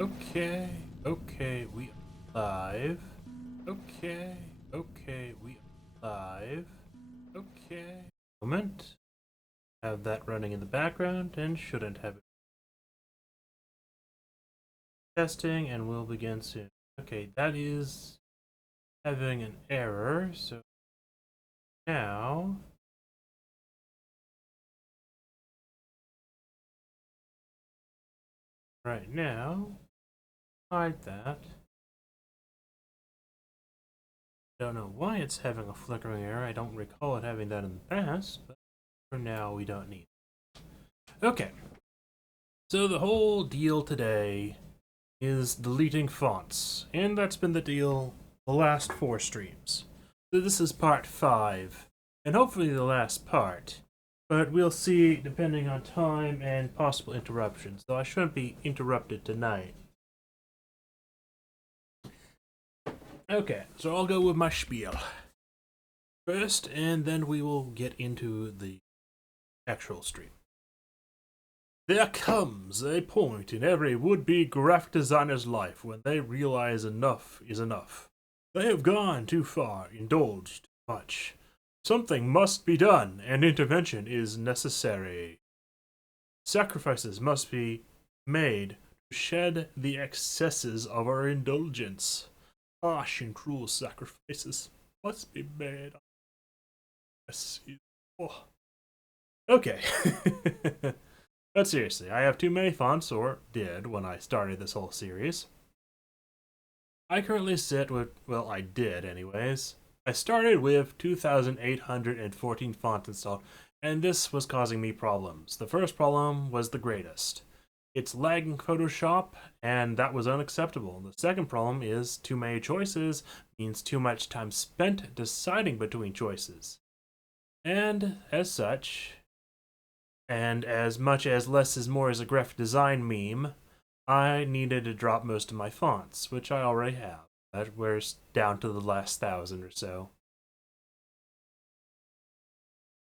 Okay, okay, we are live. Okay, okay, we are live. Okay. Moment. Have that running in the background and shouldn't have it. Testing and we'll begin soon. Okay, that is having an error, so now right now hide that. Don't know why it's having a flickering error. I don't recall it having that in the past, but for now we don't need it. Okay. So the whole deal today is deleting fonts, and that's been the deal the last 4 streams. So this is part 5, and hopefully the last part, but we'll see depending on time and possible interruptions, though I shouldn't be interrupted tonight. Okay, so I'll go with my spiel first, and then we will get into the actual stream. There comes a point in every would-be graphic designer's life when they realize enough is enough. They have gone too far, indulged too much. Something must be done, and intervention is necessary. Sacrifices must be made to shed the excesses of our indulgence. Harsh and cruel sacrifices must be made. Oh. Okay. But seriously, I have too many fonts, or did when I started this whole series. I currently sit with, well, I did anyways. I started with 2,814 fonts installed, and this was causing me problems. The first problem was the greatest. It's lagging Photoshop, and that was unacceptable. The second problem is too many choices means too much time spent deciding between choices. And as such, and as much as less is more is a graphic design meme, I needed to drop most of my fonts, which I already have. That wears down to the last 1,000 or so.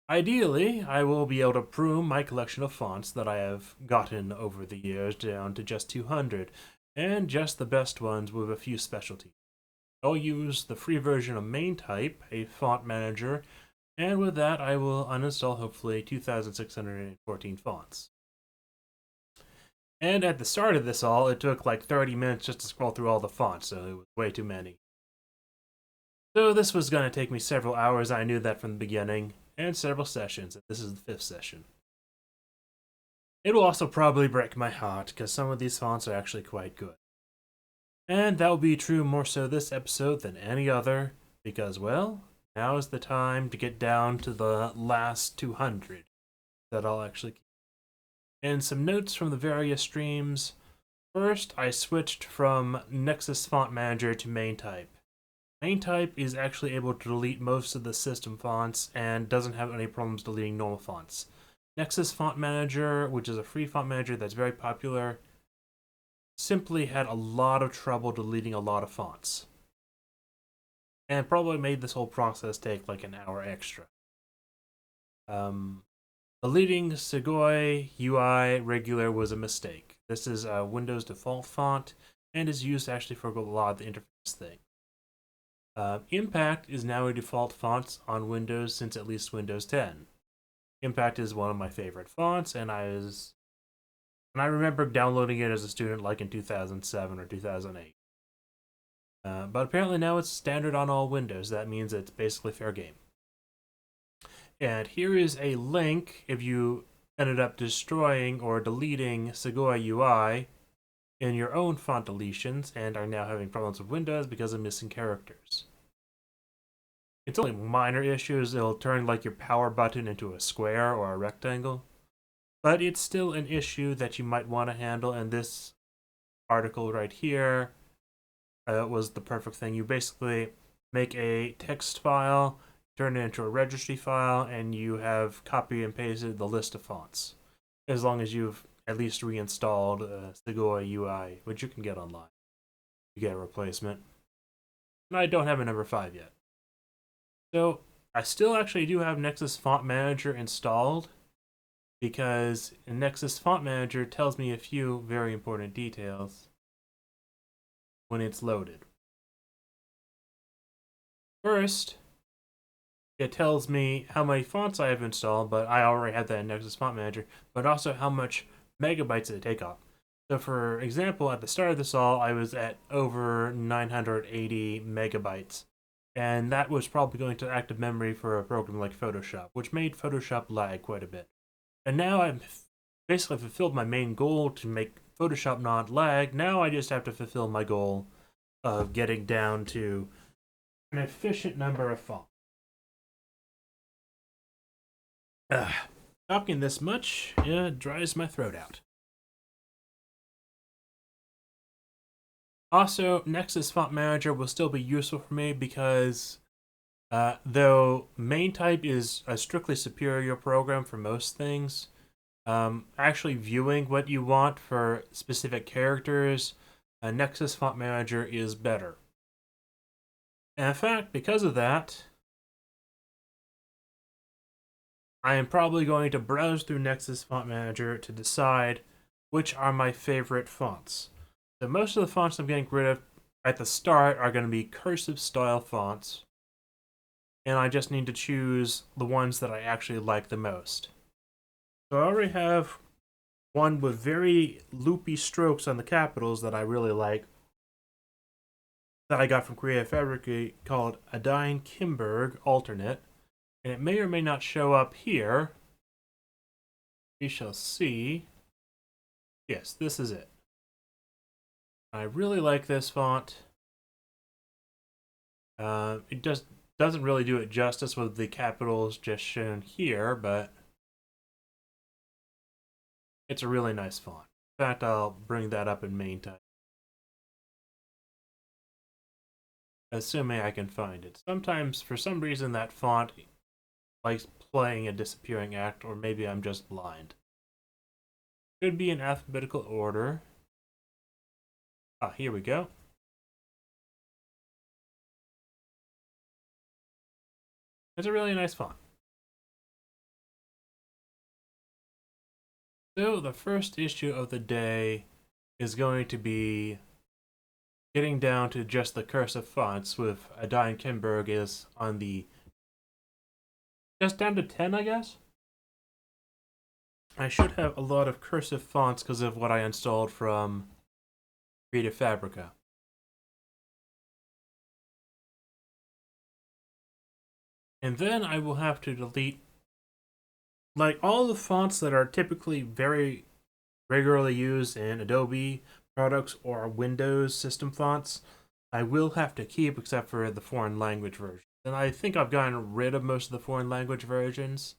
Ideally, I will be able to prune my collection of fonts that I have gotten over the years down to just 200, and just the best ones with a few specialties. I'll use the free version of maintype, a font manager, and with that I will uninstall hopefully 2,614 fonts. And at the start of this all, it took like 30 minutes just to scroll through all the fonts, so it was way too many. So this was going to take me several hours, I knew that from the beginning, and several sessions, and this is the 5th session. It will also probably break my heart, because some of these fonts are actually quite good. And that will be true more so this episode than any other, because, well, now is the time to get down to the last 200 that I'll actually keep. And some notes from the various streams. First, I switched from Nexus Font Manager to maintype. Maintype is actually able to delete most of the system fonts and doesn't have any problems deleting normal fonts. Nexus Font Manager, which is a free font manager that's very popular, simply had a lot of trouble deleting a lot of fonts. And probably made this whole process take like an hour extra. Deleting Segoy UI regular was a mistake. This is a Windows default font and is used actually for a lot of the interface thing. Impact is now a default font on Windows since at least Windows 10. Impact is one of my favorite fonts, and I remember downloading it as a student like in 2007 or 2008. But apparently now it's standard on all Windows. That means it's basically fair game. And here is a link if you ended up destroying or deleting Segoy UI in your own font deletions and are now having problems with Windows because of missing characters. It's only minor issues. It'll turn like your power button into a square or a rectangle. But it's still an issue that you might want to handle, and this article right here was the perfect thing. You basically make a text file, turn it into a registry file, and you have copy and pasted the list of fonts. As long as you've at least reinstalled Segoy UI, which you can get online. You get a replacement. And I don't have a number 5 yet. So I still actually do have Nexus Font Manager installed, because Nexus Font Manager tells me a few very important details. when it's loaded. First, it tells me how many fonts I have installed, but I already have that in Nexus Font Manager, but also how much megabytes it take up. So for example, at the start of this all, I was at over 980 megabytes. And that was probably going to active memory for a program like Photoshop, which made Photoshop lag quite a bit. And now I've basically fulfilled my main goal to make Photoshop not lag. Now I just have to fulfill my goal of getting down to an efficient number of fonts. Talking this much, dries my throat out. Also, Nexus Font Manager will still be useful for me because though maintype is a strictly superior program for most things, actually viewing what you want for specific characters, Nexus Font Manager is better. And in fact, because of that, I am probably going to browse through Nexus Font Manager to decide which are my favorite fonts. So most of the fonts I'm getting rid of at the start are going to be cursive style fonts, and I just need to choose the ones that I actually like the most. So I already have one with very loopy strokes on the capitals that I really like, that I got from Creative Fabricate, called Adine Kimberg Alternate, and it may or may not show up here. We shall see. Yes, this is it. I really like this font. It just doesn't really do it justice with the capitals just shown here, but it's a really nice font. In fact, I'll bring that up in maintype, assuming I can find it. Sometimes, for some reason, that font likes playing a disappearing act, or maybe I'm just blind. Could be in alphabetical order. Ah, here we go. It's a really nice font. So the first issue of the day is going to be getting down to just the cursive fonts, with Adine Kimberg is on the just down to 10, I guess. I should have a lot of cursive fonts because of what I installed from Creative Fabrica. And then I will have to delete like all the fonts that are typically very regularly used in Adobe products or Windows system fonts. I will have to keep except for the foreign language version. And I think I've gotten rid of most of the foreign language versions.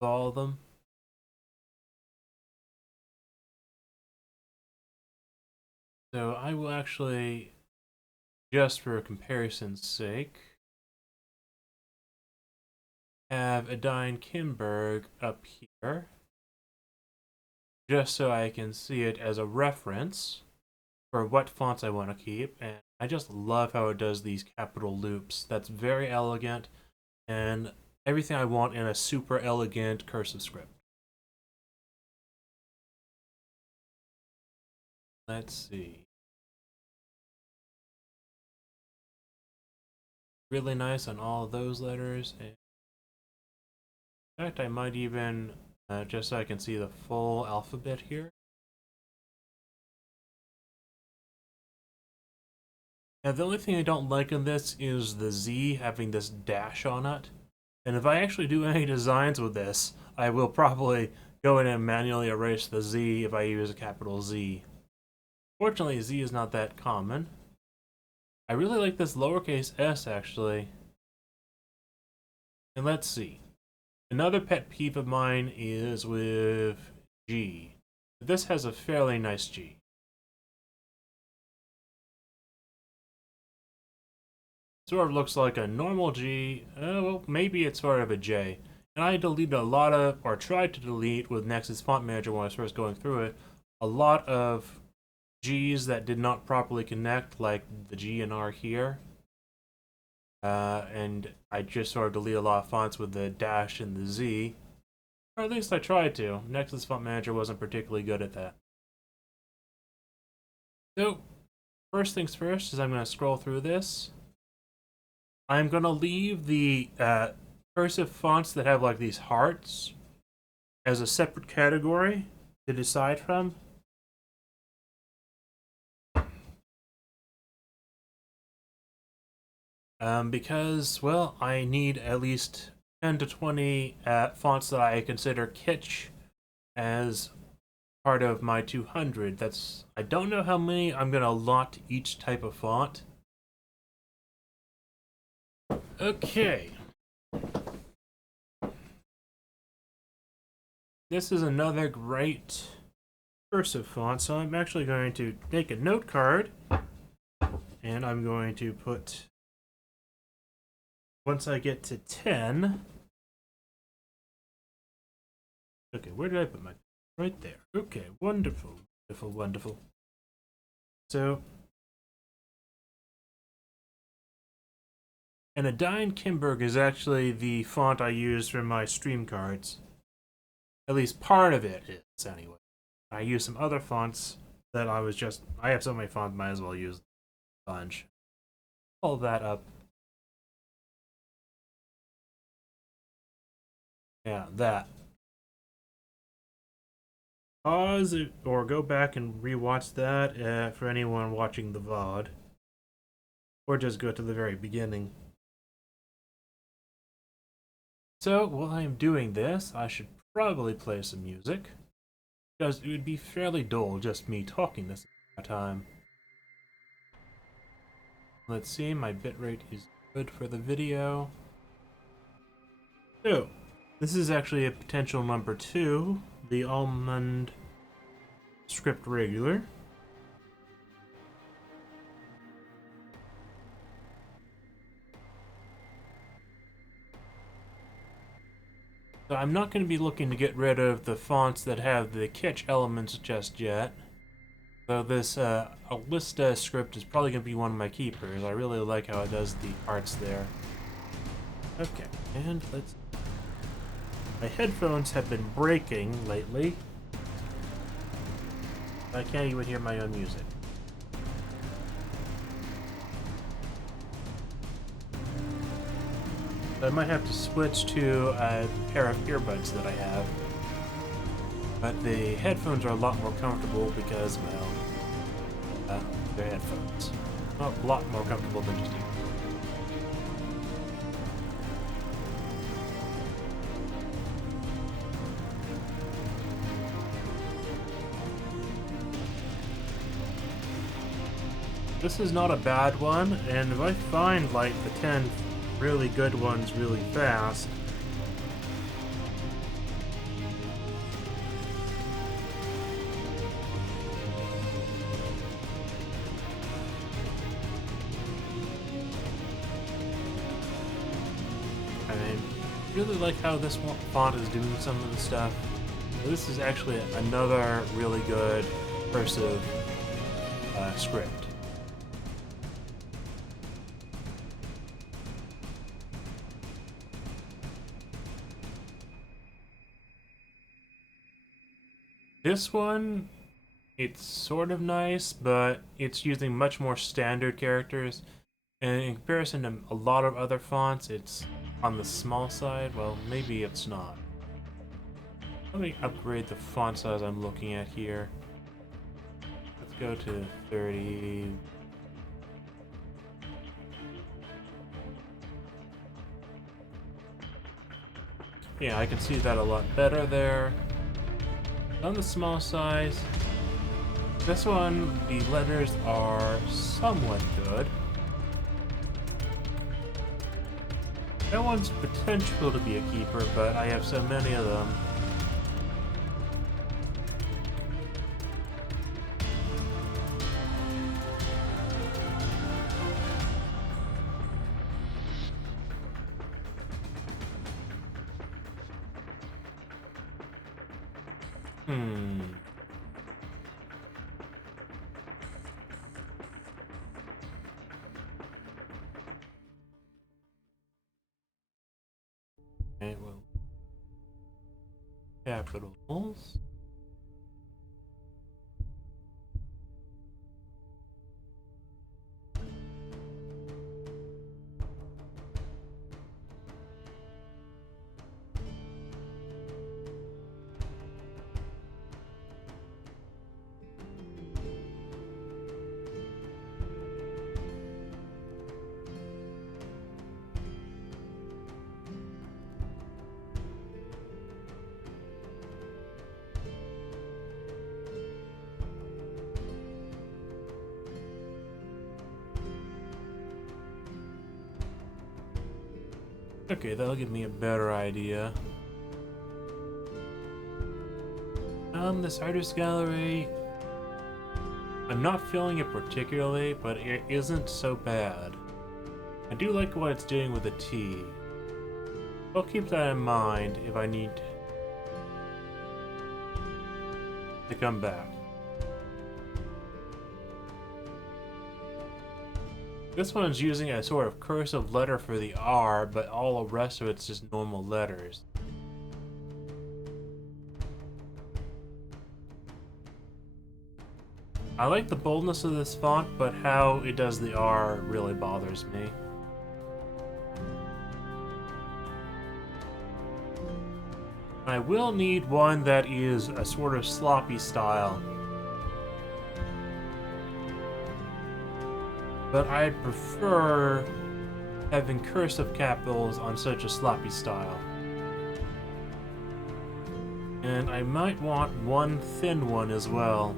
All of them. So I will actually, just for comparison's sake, have Adine Kimberg up here, just so I can see it as a reference for what fonts I want to keep. And I just love how it does these capital loops. That's very elegant, and everything I want in a super elegant cursive script. Let's see. Really nice on all of those letters. And in fact, I might even, just so I can see the full alphabet here. Now, the only thing I don't like in this is the Z having this dash on it. And if I actually do any designs with this, I will probably go in and manually erase the Z if I use a capital Z. Fortunately, Z is not that common. I really like this lowercase s, actually. And let's see. Another pet peeve of mine is with G. This has a fairly nice G. Sort of looks like a normal G. Well, maybe it's sort of a J. And I deleted a lot of, or tried to delete with Nexus Font Manager when I was first going through it, a lot of G's that did not properly connect, like the G and R here. And I just sort of deleted a lot of fonts with the dash and the Z. Or at least I tried to. Nexus Font Manager wasn't particularly good at that. So, first things first is I'm going to scroll through this. I'm going to leave the cursive fonts that have like these hearts as a separate category to decide from. Because, well, I need at least 10 to 20 fonts that I consider kitsch as part of my 200. I don't know how many I'm going to allot to each type of font. Okay. This is another great cursive font, so I'm actually going to make a note card, and I'm going to put, once I get to 10, okay, where did I put my, right there. Okay, wonderful, wonderful, wonderful. So, and Adine Kimberg is actually the font I use for my stream cards. At least part of it is, anyway. I use some other fonts that I have so many fonts, might as well use a bunch. Pull that up. Yeah, that. Pause it, or go back and rewatch that for anyone watching the VOD. Or just go to the very beginning. So, while I am doing this, I should probably play some music, because it would be fairly dull just me talking this time. Let's see, my bitrate is good for the video. So, this is actually a potential number 2, the Almond Script Regular. So I'm not going to be looking to get rid of the fonts that have the kitsch elements just yet. Though this Alista script is probably going to be one of my keepers. I really like how it does the arts there. Okay, and let's... My headphones have been breaking lately. I can't even hear my own music. I might have to switch to a pair of earbuds that I have. But the headphones are a lot more comfortable because, well, they're headphones. Well, a lot more comfortable than just earbuds. This is not a bad one, and if I find like the 10 really good ones really fast, I really like how this font is doing some of the stuff. This is actually another really good cursive script. This one, it's sort of nice, but it's using much more standard characters. And in comparison to a lot of other fonts, it's on the small side. Well, maybe it's not. Let me upgrade the font size I'm looking at here. Let's go to 30. Yeah, I can see that a lot better there. On the small size, this one, the letters are somewhat good. That one's potential to be a keeper, but I have so many of them. Okay, well, capitals. Okay, that'll give me a better idea. This artist gallery, I'm not feeling it particularly, but it isn't so bad. I do like what it's doing with the T. I'll keep that in mind if I need to come back. This one's using a sort of cursive letter for the R, but all the rest of it's just normal letters. I like the boldness of this font, but how it does the R really bothers me. I will need one that is a sort of sloppy style. But I'd prefer having cursive capitals on such a sloppy style. And I might want one thin one as well.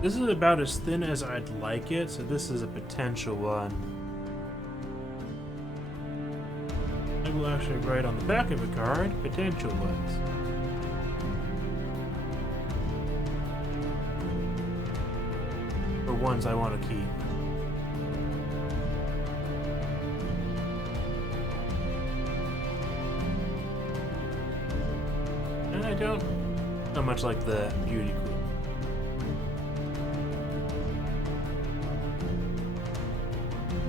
This is about as thin as I'd like it, so this is a potential one. I will actually write on the back of a card, potential ones. For ones I want to keep. And I don't so much like the beauty queen.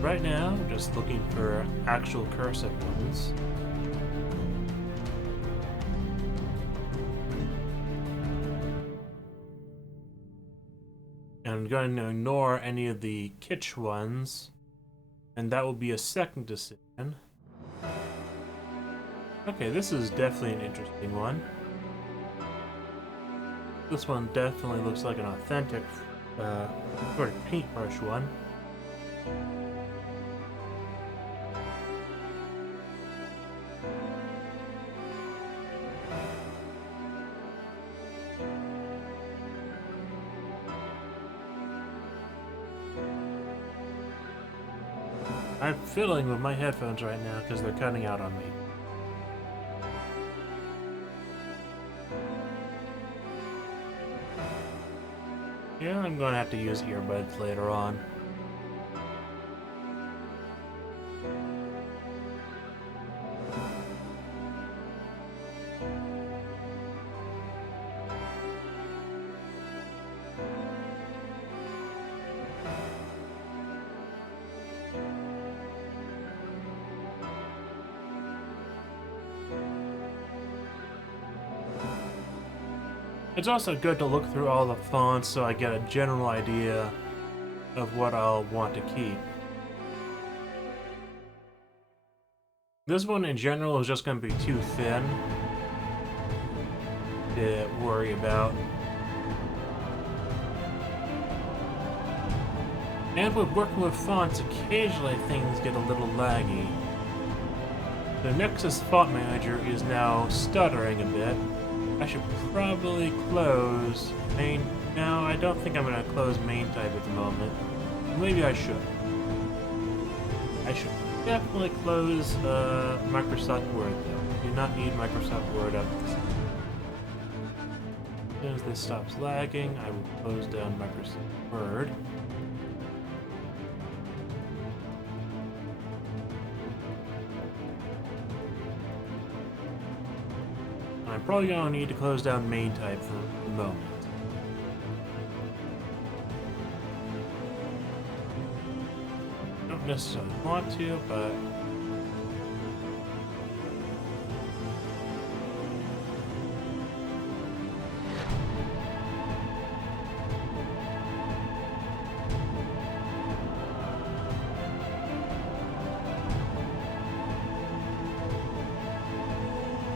Right now, I'm just looking for actual cursive ones. And I'm going to ignore any of the kitsch ones, and that will be a second decision. Okay, this is definitely an interesting one. This one definitely looks like an authentic sort of paintbrush one. I'm fiddling with my headphones right now because they're cutting out on me. Yeah, I'm going to have to use earbuds later on. It's also good to look through all the fonts so I get a general idea of what I'll want to keep. This one in general is just going to be too thin to worry about. And with working with fonts, occasionally things get a little laggy. The Nexus Font Manager is now stuttering a bit. I should probably close main. No, I don't think I'm going to close maintype at the moment. Maybe I should. I should definitely close Microsoft Word though. I do not need Microsoft Word up this time. As soon as this stops lagging, I will close down Microsoft Word. I'm probably going to need to close down maintype for the moment. Don't necessarily want to, but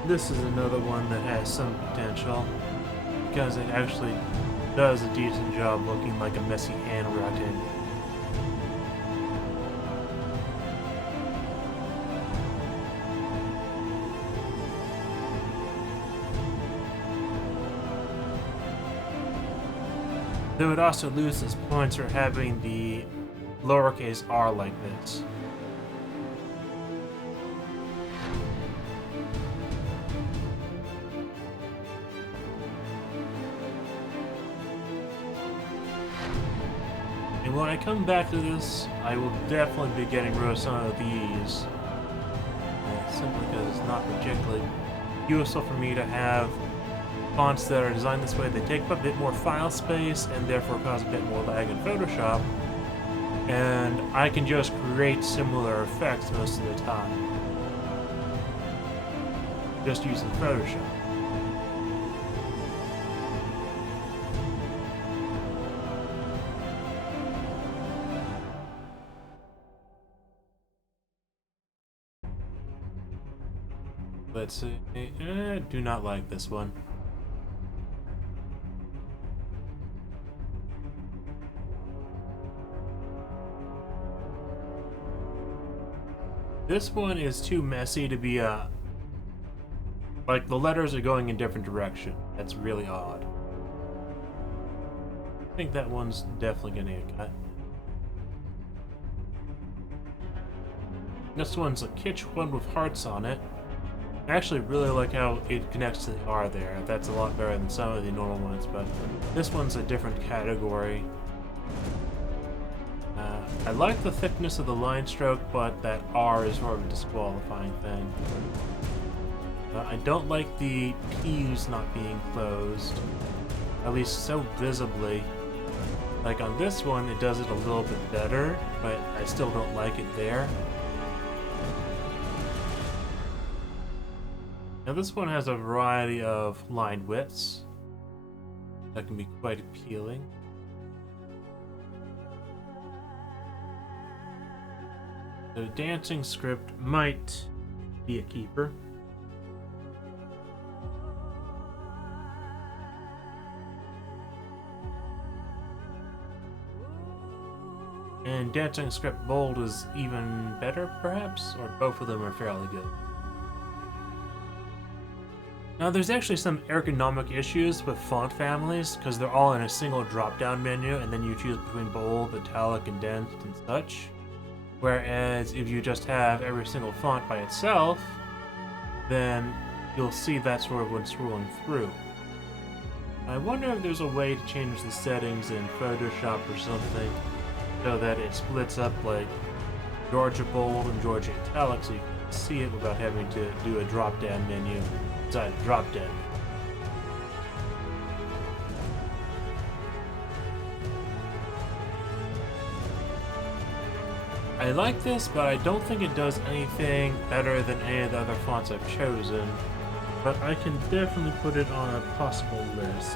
this is another one that has some potential because it actually does a decent job looking like a messy handwriting. Though it also loses points for having the lowercase r like this. And when I come back to this, I will definitely be getting rid of some of these. Simply because it's not particularly useful for me to have fonts that are designed this way. They take up a bit more file space and therefore cause a bit more lag in Photoshop. And I can just create similar effects most of the time, just using Photoshop. Let's see. Do not like this one. This one is too messy to be like the letters are going in different direction. That's really odd. I think that one's definitely gonna get cut. This one's a kitsch one with hearts on it. I actually really like how it connects to the R there. That's a lot better than some of the normal ones, but this one's a different category. I like the thickness of the line stroke, but that R is more of a disqualifying thing. I don't like the P's not being closed, at least so visibly. Like on this one, it does it a little bit better, but I still don't like it there. Now this one has a variety of line widths that can be quite appealing. The dancing script might be a keeper. And dancing script bold is even better, perhaps? Or both of them are fairly good. Now there's actually some ergonomic issues with font families, because they're all in a single drop-down menu, and then you choose between bold, italic, condensed, and such. Whereas if you just have every single font by itself, then you'll see that sort of when scrolling through. I wonder if there's a way to change the settings in Photoshop or something, so that it splits up like Georgia bold and Georgia italic, so you can see it without having to do a drop-down menu inside a drop-down. I like this, but I don't think it does anything better than any of the other fonts I've chosen, but I can definitely put it on a possible list.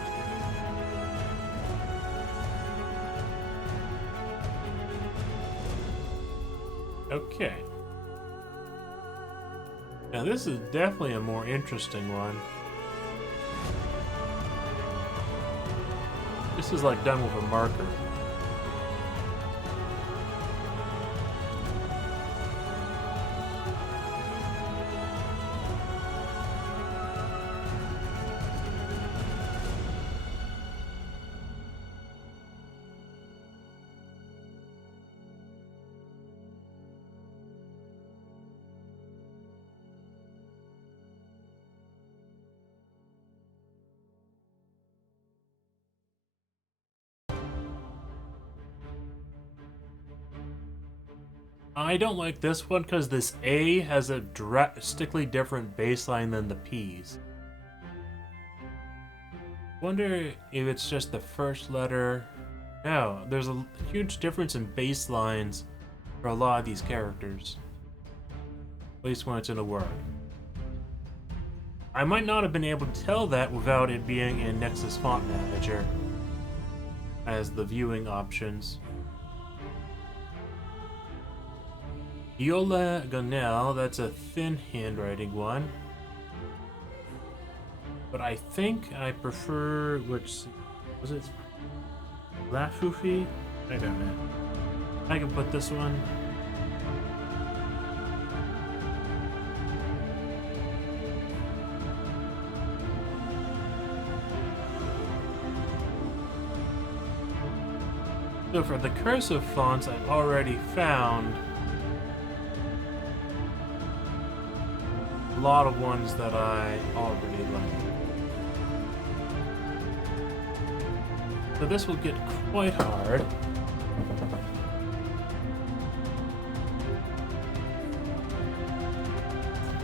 Okay. Now this is definitely a more interesting one. This is like done with a marker. I don't like this one because this A has a drastically different baseline than the P's. Wonder if it's just the first letter. No, there's a huge difference in baselines for a lot of these characters. At least when it's in a word. I might not have been able to tell that without it being in Nexus Font Manager as the viewing options. Yola Gonell, that's a thin handwriting one. But I think I prefer, which, was it Lafufi? I don't know. I can put this one. So for the cursive fonts, I've already found a lot of ones that I already like. So this will get quite hard.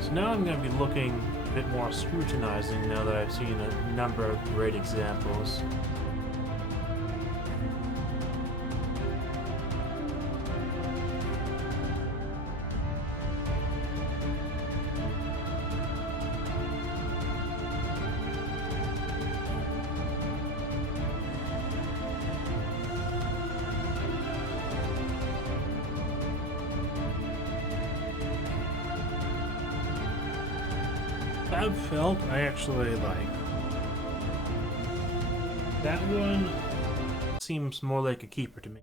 So now I'm going to be looking a bit more scrutinizing now that I've seen a number of great examples. Felt I actually like. That one seems more like a keeper to me.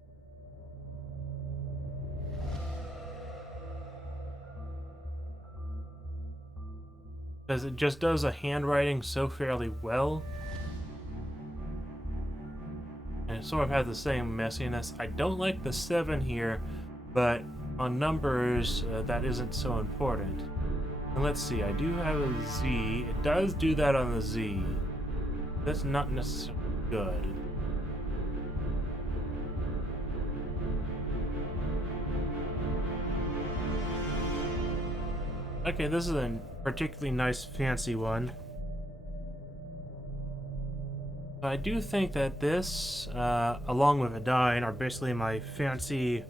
Because it just does a handwriting so fairly well. And it sort of has the same messiness. I don't like the 7 here, but on numbers, that isn't so important. And let's see, I do have a Z. It does do that on the Z. That's not necessarily good. Okay, this is a particularly nice, fancy one. I do think that this, along with Adine, are basically my fancy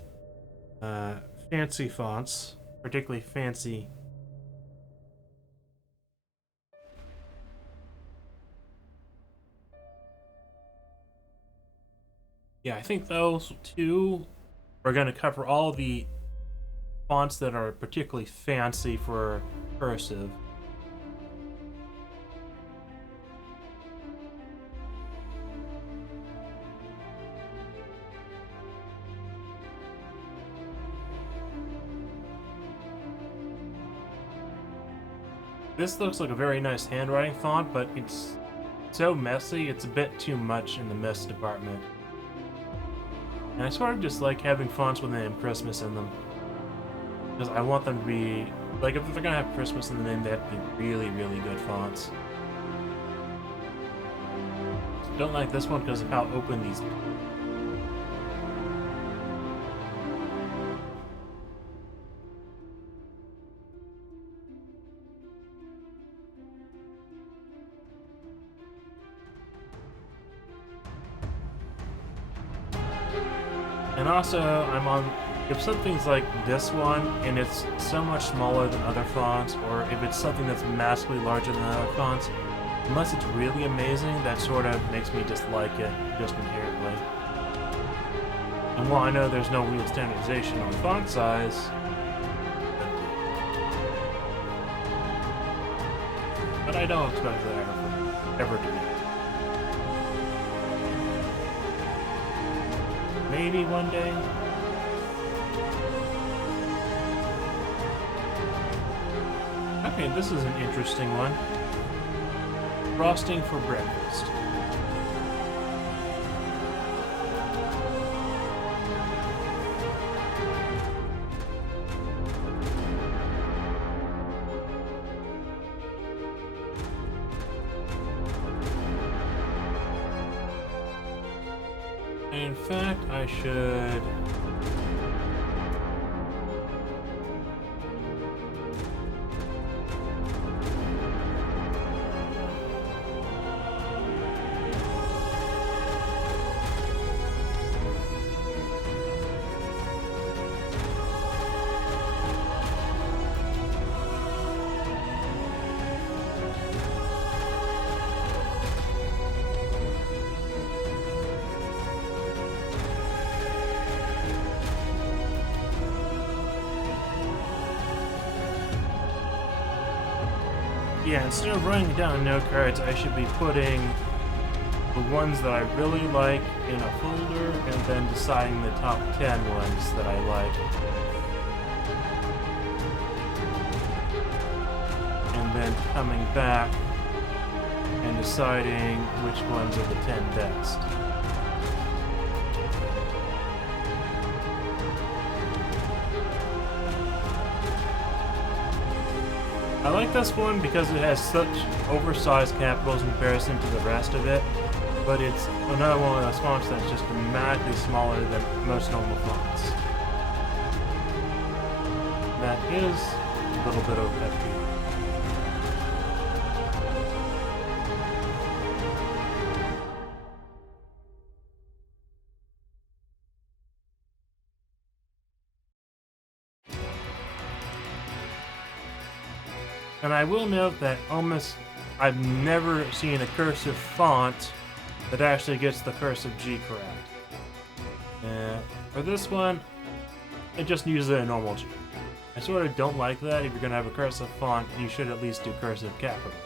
fonts. Particularly fancy. Yeah, I think those two are going to cover all the fonts that are particularly fancy for cursive. This looks like a very nice handwriting font, but it's so messy, it's a bit too much in the mess department. And I sort of just like having fonts with the name Christmas in them. Because I want them to be, like, if they're gonna have Christmas in the name, they have to be really, really good fonts. Don't like this one because of how open these are. And also, if something's like this one, and it's so much smaller than other fonts, or if it's something that's massively larger than other fonts, unless it's really amazing, that sort of makes me dislike it, just inherently. And while I know there's no real standardization on font size, but I don't expect that ever to be. Maybe one day. Okay, this is an interesting one. Frosting for breakfast. In fact, I should... Yeah, instead of writing down note cards, I should be putting the ones that I really like in a folder and then deciding the top 10 ones that I like. And then coming back and deciding which ones are the 10 best. I like this one because it has such oversized capitals in comparison to the rest of it, but it's another one of those fonts that's just dramatically smaller than most normal fonts. That is a little bit of a pet peeve. And I will note that I've never seen a cursive font that actually gets the cursive G correct. For this one, it just uses a normal G. I sort of don't like that. If you're going to have a cursive font, you should at least do cursive capital.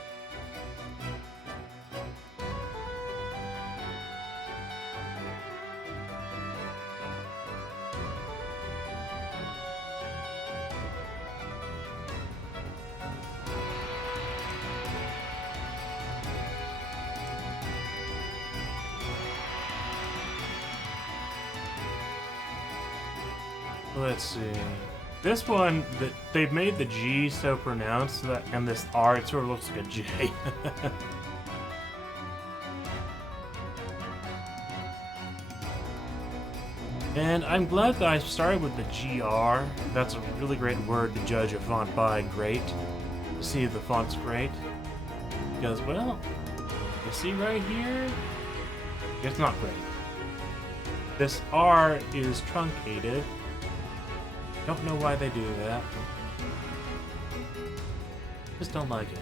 Let's see. This one, they've made the G so pronounced that, and this R, it sort of looks like a J. And I'm glad that I started with the GR. That's a really great word to judge a font by. Great. To see if the font's great. Because, well, you see right here? It's not great. This R is truncated. Don't know why they do that. Just don't like it.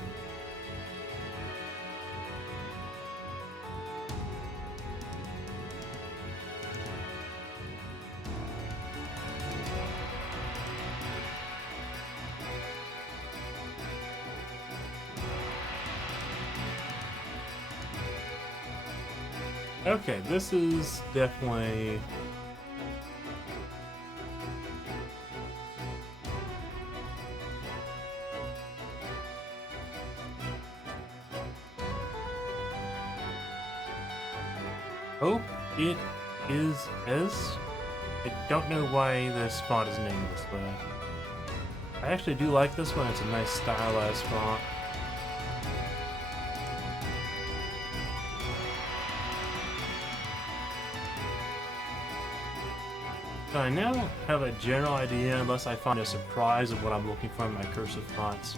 Okay, this is definitely... Oh, it is S. I don't know why this font is named this way. I actually do like this one. It's a nice stylized font. So I now have a general idea, unless I find a surprise of what I'm looking for in my cursive fonts.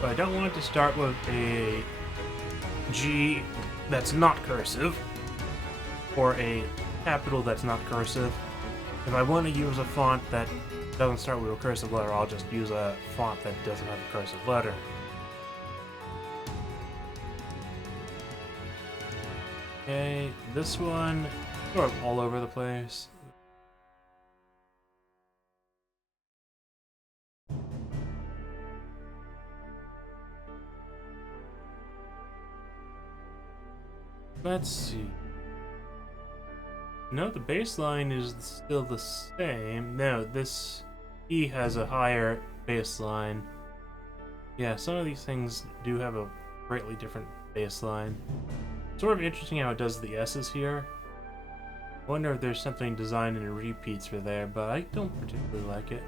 But I don't want to start with a G that's not cursive, or a capital that's not cursive. If I want to use a font that doesn't start with a cursive letter, I'll just use a font that doesn't have a cursive letter. Okay, this one, sort of all over the place. Let's see. No, the baseline is still the same. No, this E has a higher baseline. Yeah, some of these things do have a greatly different baseline. Sort of interesting how it does the S's here. I wonder if there's something designed in repeats for there, but I don't particularly like it.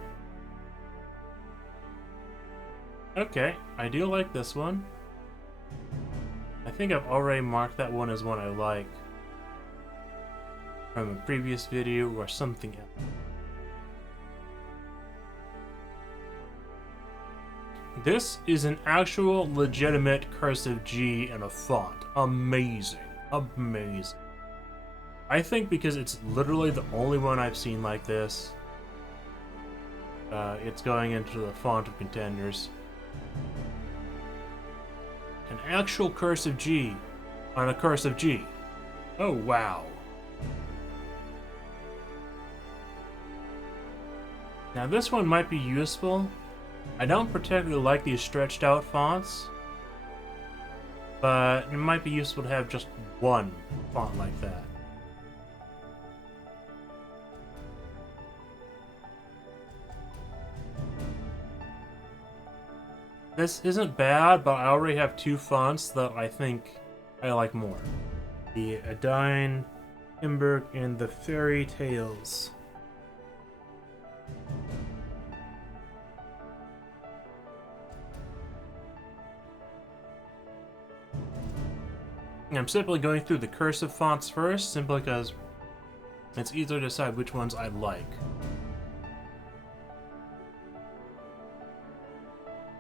Okay, I do like this one. I think I've already marked that one as one I like from a previous video or something else. This is an actual legitimate cursive G in a font. Amazing. Amazing. I think because it's literally the only one I've seen like this, it's going into the font of contenders. An actual cursive G on a cursive G. Oh, wow. Now this one might be useful. I don't particularly like these stretched out fonts, but it might be useful to have just one font like that. This isn't bad, but I already have two fonts that I think I like more. The Adine, Timberg, and the Fairy Tales. I'm simply going through the cursive fonts first, simply because it's easier to decide which ones I like.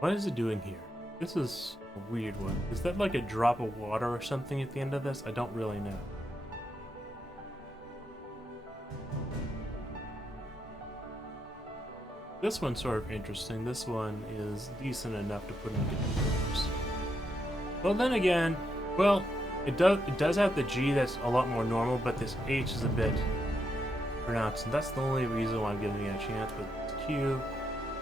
What is it doing here? This is a weird one. Is that like a drop of water or something at the end of this? I don't really know. This one's sort of interesting. This one is decent enough to put in computers. Well, then again, well, it does have the G that's a lot more normal, but this H is a bit pronounced, and that's the only reason why I'm giving it a chance with this Q.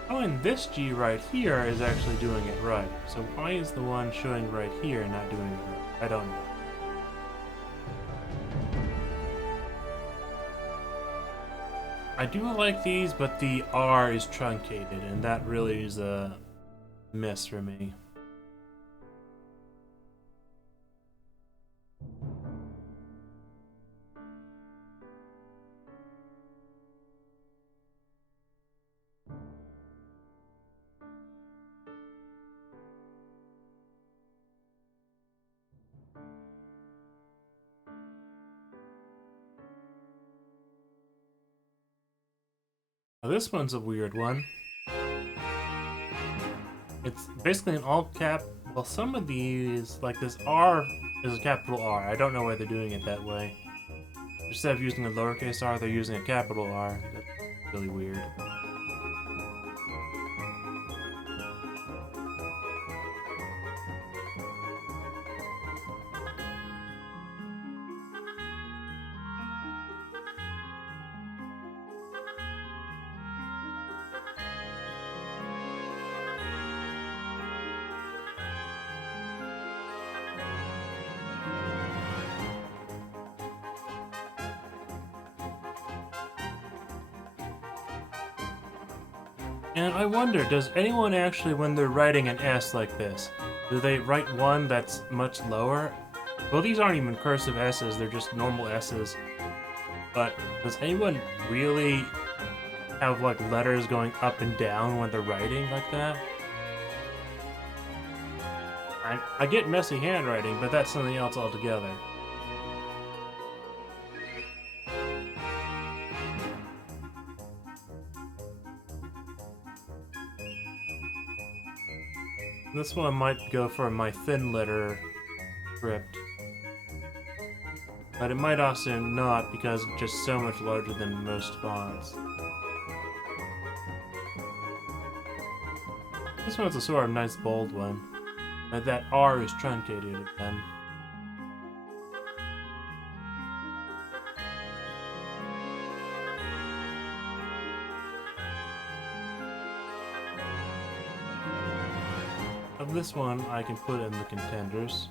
Oh, and this G right here is actually doing it right. So why is the one showing right here not doing it right? I don't know. I do like these, but the R is truncated, and that really is a miss for me. Now this one's a weird one. It's basically an all cap. Well, some of these, like this R, is a capital R. I don't know why they're doing it that way. Instead of using a lowercase r, they're using a capital R. That's really weird. And I wonder, does anyone actually, when they're writing an S like this, do they write one that's much lower? Well, these aren't even cursive S's, they're just normal S's. But does anyone really have like letters going up and down when they're writing like that? I get messy handwriting, but that's something else altogether. This one might go for my thin letter script, but it might also not because it's just so much larger than most fonts. This one's a sort of nice bold one, but that R is truncated again. Of this one, I can put in the contenders.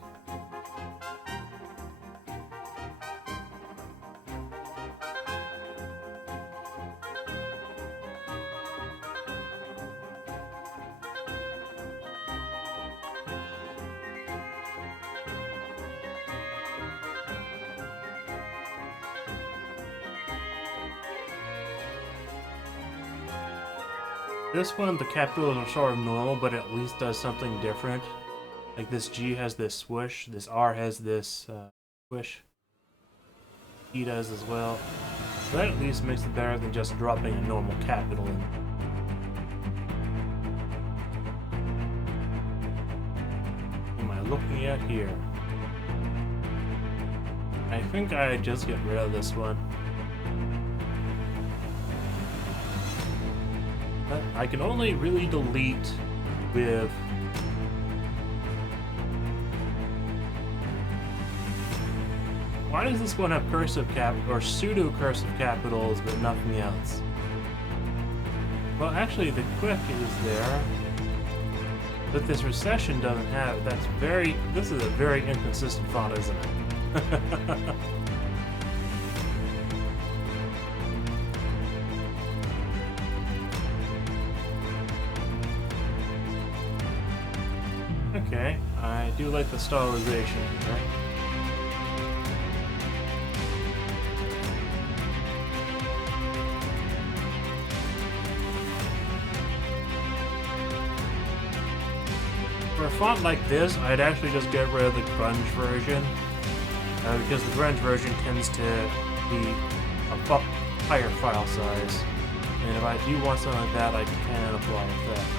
This one, the capitals are sort of normal, but it at least does something different. Like this G has this swoosh, this R has this swish. E does as well. So that at least makes it better than just dropping a normal capital in. What am I looking at here? I think I just get rid of this one. I can only really delete with why does this one have cursive cap or pseudo cursive capitals but nothing else? Well, actually the quick is there, but this recession doesn't have. This is a very inconsistent font, isn't it? do like the stylization, right? For a font like this, I'd actually just get rid of the grunge version, because the grunge version tends to be a higher file size, and if I do want something like that, I can apply effects.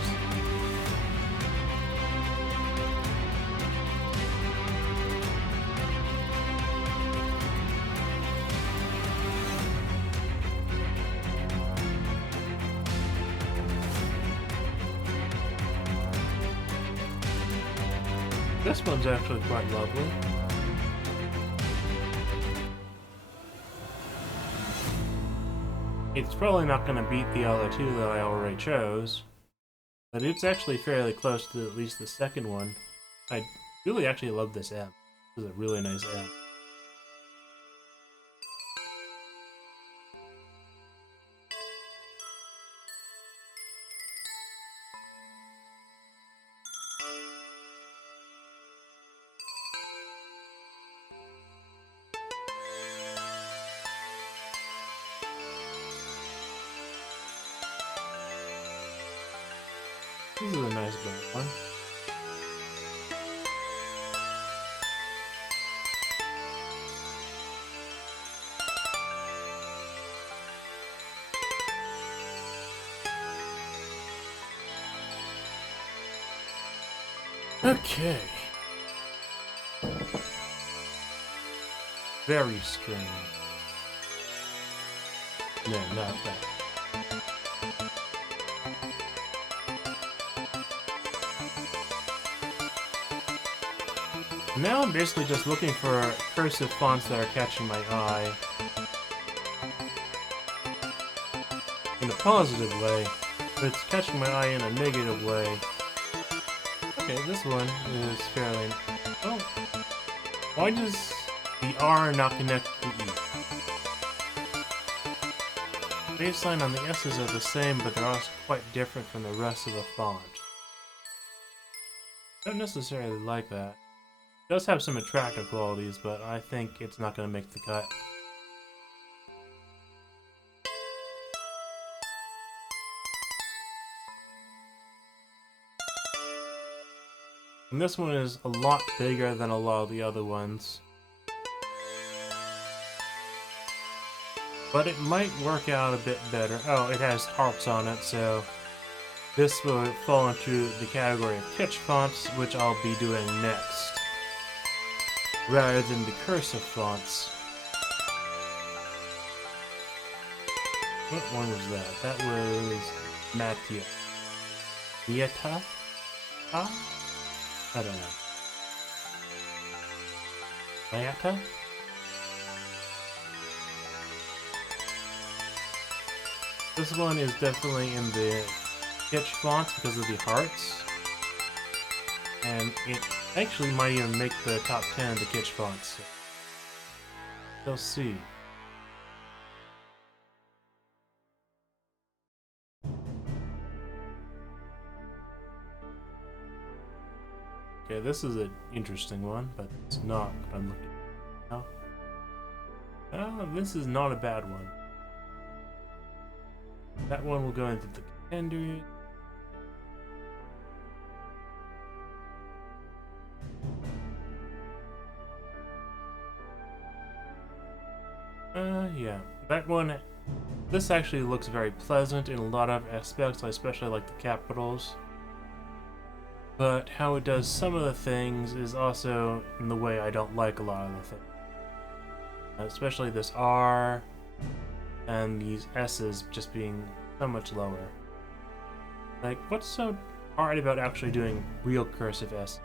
This one's actually quite lovely. It's probably not going to beat the other two that I already chose, but it's actually fairly close to at least the second one. I really actually love this M. This is a really nice M. This is a nice black one. Okay. Very strange. No, not that. Now I'm basically just looking for cursive fonts that are catching my eye in a positive way, but it's catching my eye in a negative way. Okay, this one is fairly... Oh, why does the R not connect to E? The baseline on the S's are the same, but they're also quite different from the rest of the font. Don't necessarily like that. It does have some attractive qualities, but I think it's not going to make the cut. And this one is a lot bigger than a lot of the other ones. But it might work out a bit better. Oh, it has hearts on it, so this will fall into the category of kitsch fonts, which I'll be doing next, rather than the cursive fonts. What one was that? That was Mattia. Vieta? Huh? I don't know. Mayata? This one is definitely in the kitsch fonts because of the hearts. And it actually might even make the top 10 of the kitsch fonts. We'll see. Okay, this is an interesting one, but it's not what I'm looking at now. Oh, this is not a bad one. That one will go into the contenders. Yeah, that one, this actually looks very pleasant in a lot of aspects. I especially like the capitals. But how it does some of the things is also in the way I don't like a lot of the things. Especially this R and these S's just being so much lower. Like, what's so hard about actually doing real cursive S?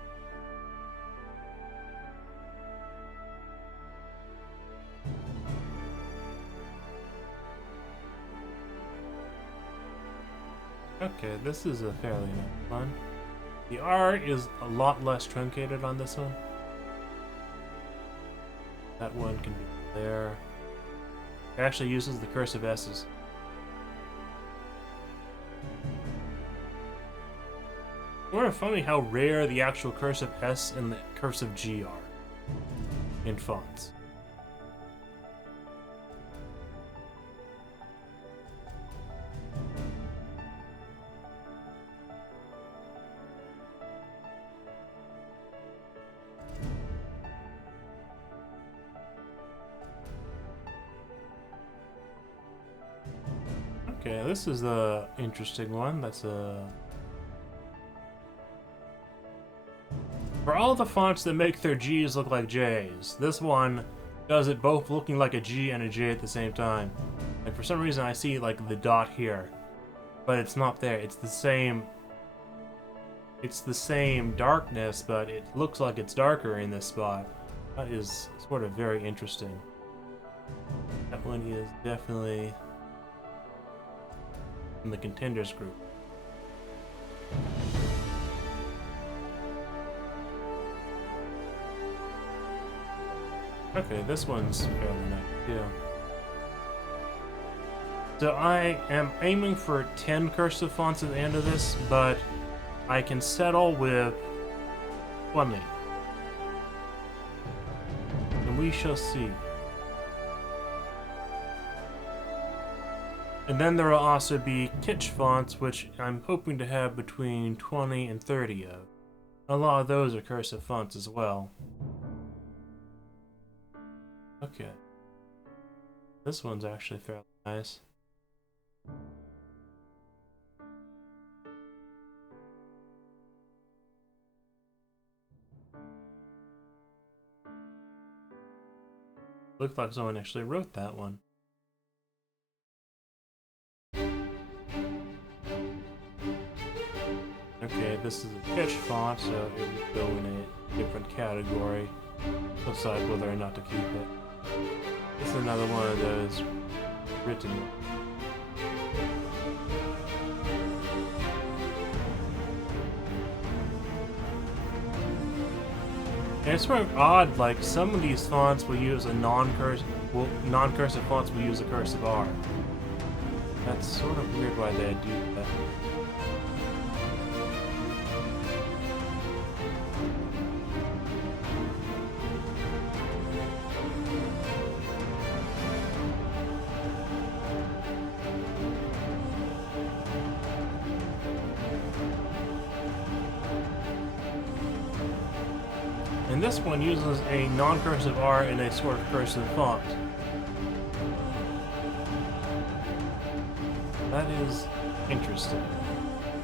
Okay, this is a fairly nice one. The R is a lot less truncated on this one. That one can be there. It actually uses the cursive S's. Sort of funny how rare the actual cursive S and the cursive G are in fonts. Okay, this is the interesting one. That's a... For all the fonts that make their G's look like J's, this one does it both looking like a G and a J at the same time. Like, for some reason I see like the dot here, but it's not there. It's the same darkness, but it looks like it's darker in this spot. That is sort of very interesting. That one is definitely in the contenders group. Okay, this one's fairly nice too. So I am aiming for 10 cursive fonts at the end of this, but I can settle with 20. And we shall see. And then there will also be kitsch fonts, which I'm hoping to have between 20 and 30 of. A lot of those are cursive fonts as well. Okay. This one's actually fairly nice. Looks like someone actually wrote that one. Okay, this is a kitsch font, so it would go in a different category. Decide whether or not to keep it. This is another one of those written. And it's sort of odd, like some of these fonts will use a non-cursive fonts will use a cursive R. That's sort of weird why they do that. And this one uses a non-cursive R in a sort of cursive font. That is interesting.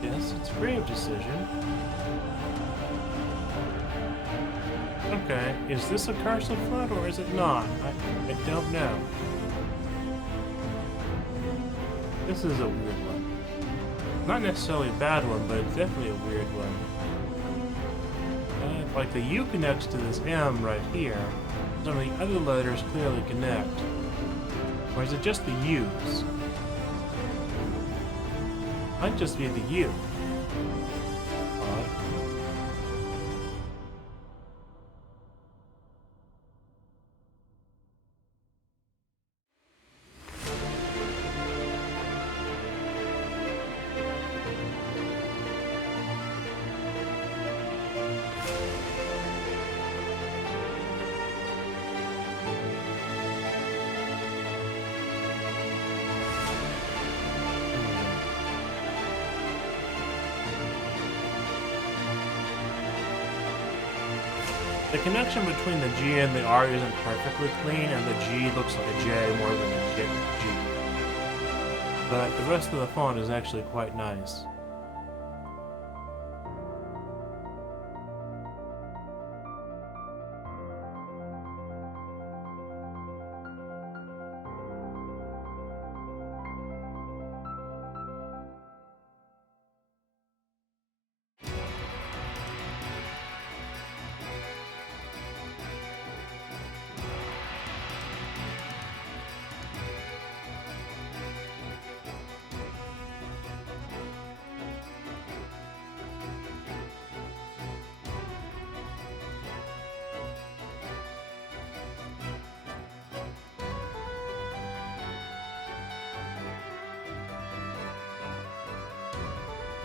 Yes, it's a brave decision. Okay, is this a cursive font or is it not? I don't know. This is a weird one. Not necessarily a bad one, but it's definitely a weird one. Like the U connects to this M right here. Some of the other letters clearly connect. Or is it just the U's? Might just be the U. The connection between the G and the R isn't perfectly clean, and the G looks like a J more than a G. But the rest of the font is actually quite nice.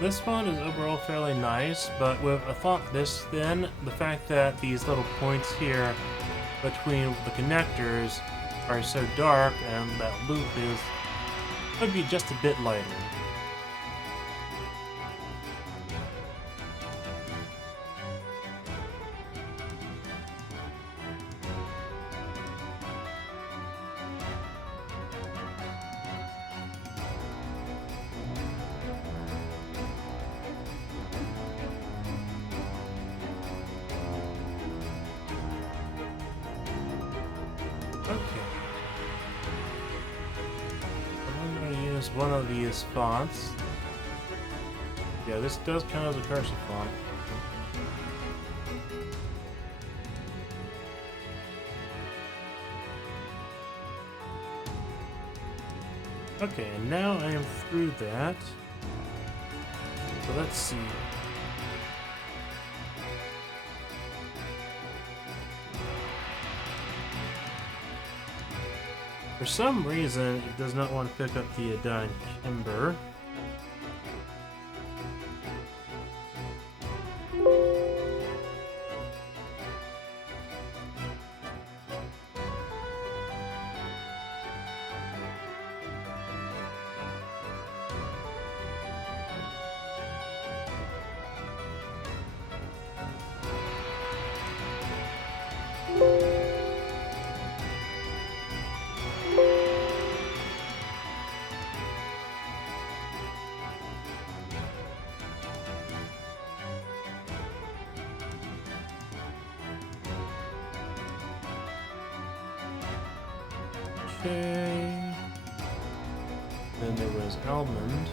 This font is overall fairly nice, but with a font this thin, the fact that these little points here between the connectors are so dark and that loop could be just a bit lighter. Okay. I'm going to use one of these fonts. Yeah, this does count as a cursive font. Okay, and now I am through that. So let's see. For some reason, it does not want to pick up the Adine Kimber. Okay. Then there was Almond.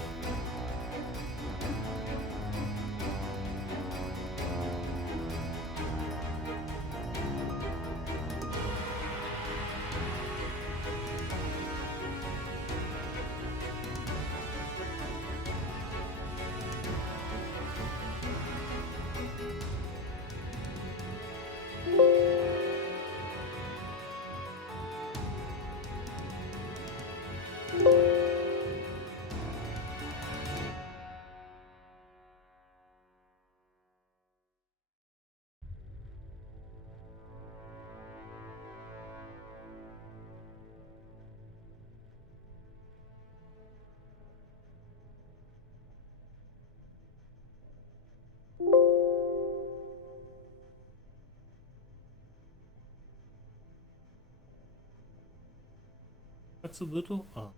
That's a little odd.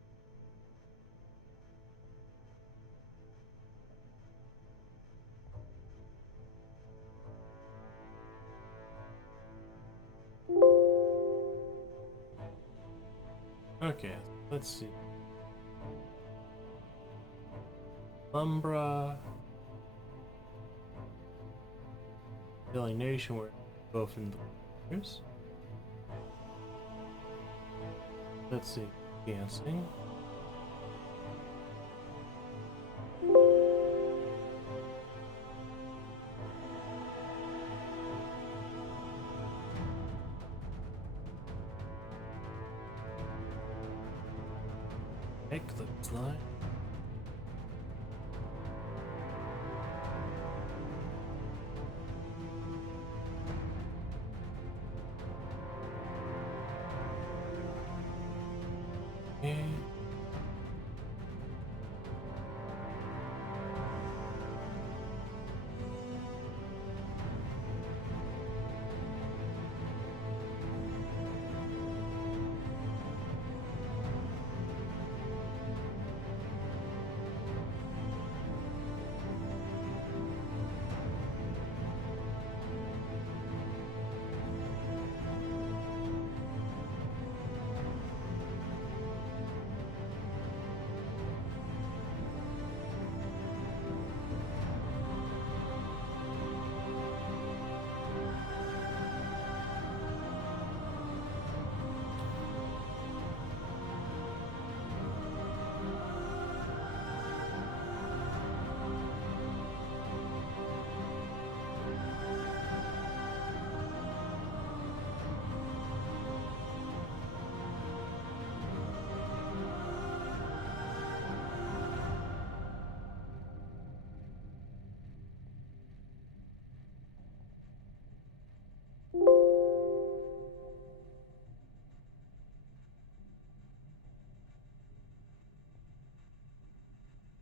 Okay, let's see. Umbra. Delineation where both in the layers. Let's see. Dancing. Eclipse line. Okay.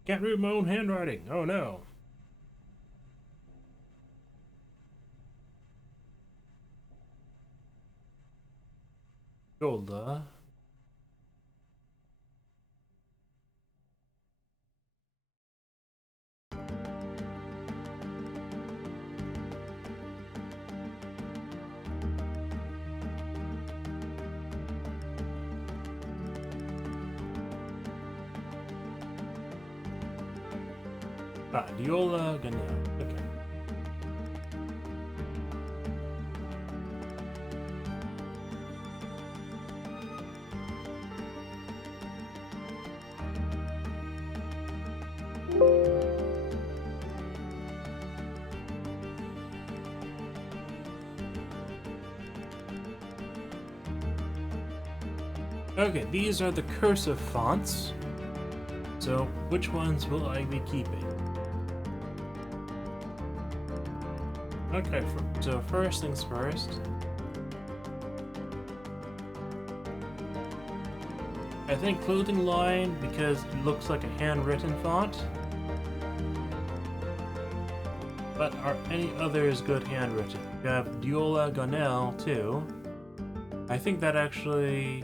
can't read my own handwriting. Oh no. Golda. Diola Ganel. Okay. Okay, these are the cursive fonts. So, which ones will I be keeping? Okay, so first things first. I think clothing line because it looks like a handwritten font. But are any others good handwritten? We have Diola Gonel too. I think that actually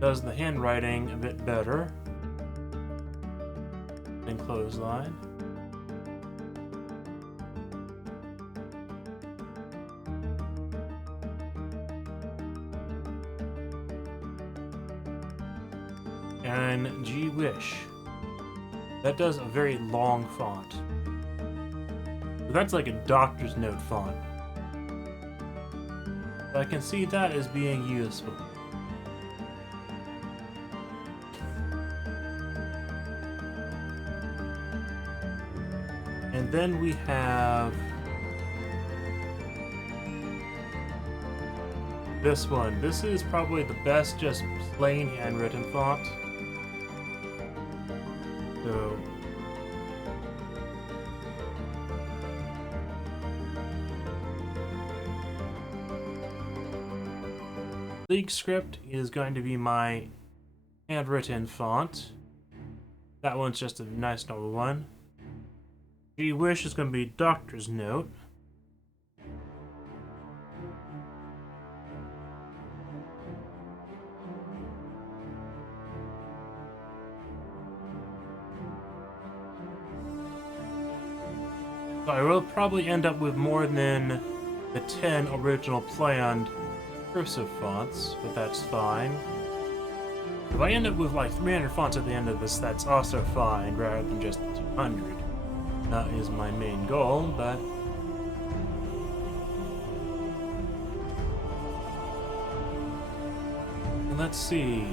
does the handwriting a bit better than clothesline. And G Wish. That does a very long font. That's like a doctor's note font. But I can see that as being useful. And then we have this one. This is probably the best just plain handwritten font. So League Script is going to be my handwritten font. That one's just a nice normal one. G Wish is going to be Doctor's Note. So I will probably end up with more than the 10 original planned cursive fonts, but that's fine. If I end up with like 300 fonts at the end of this, that's also fine, rather than just 200. That is my main goal, but let's see.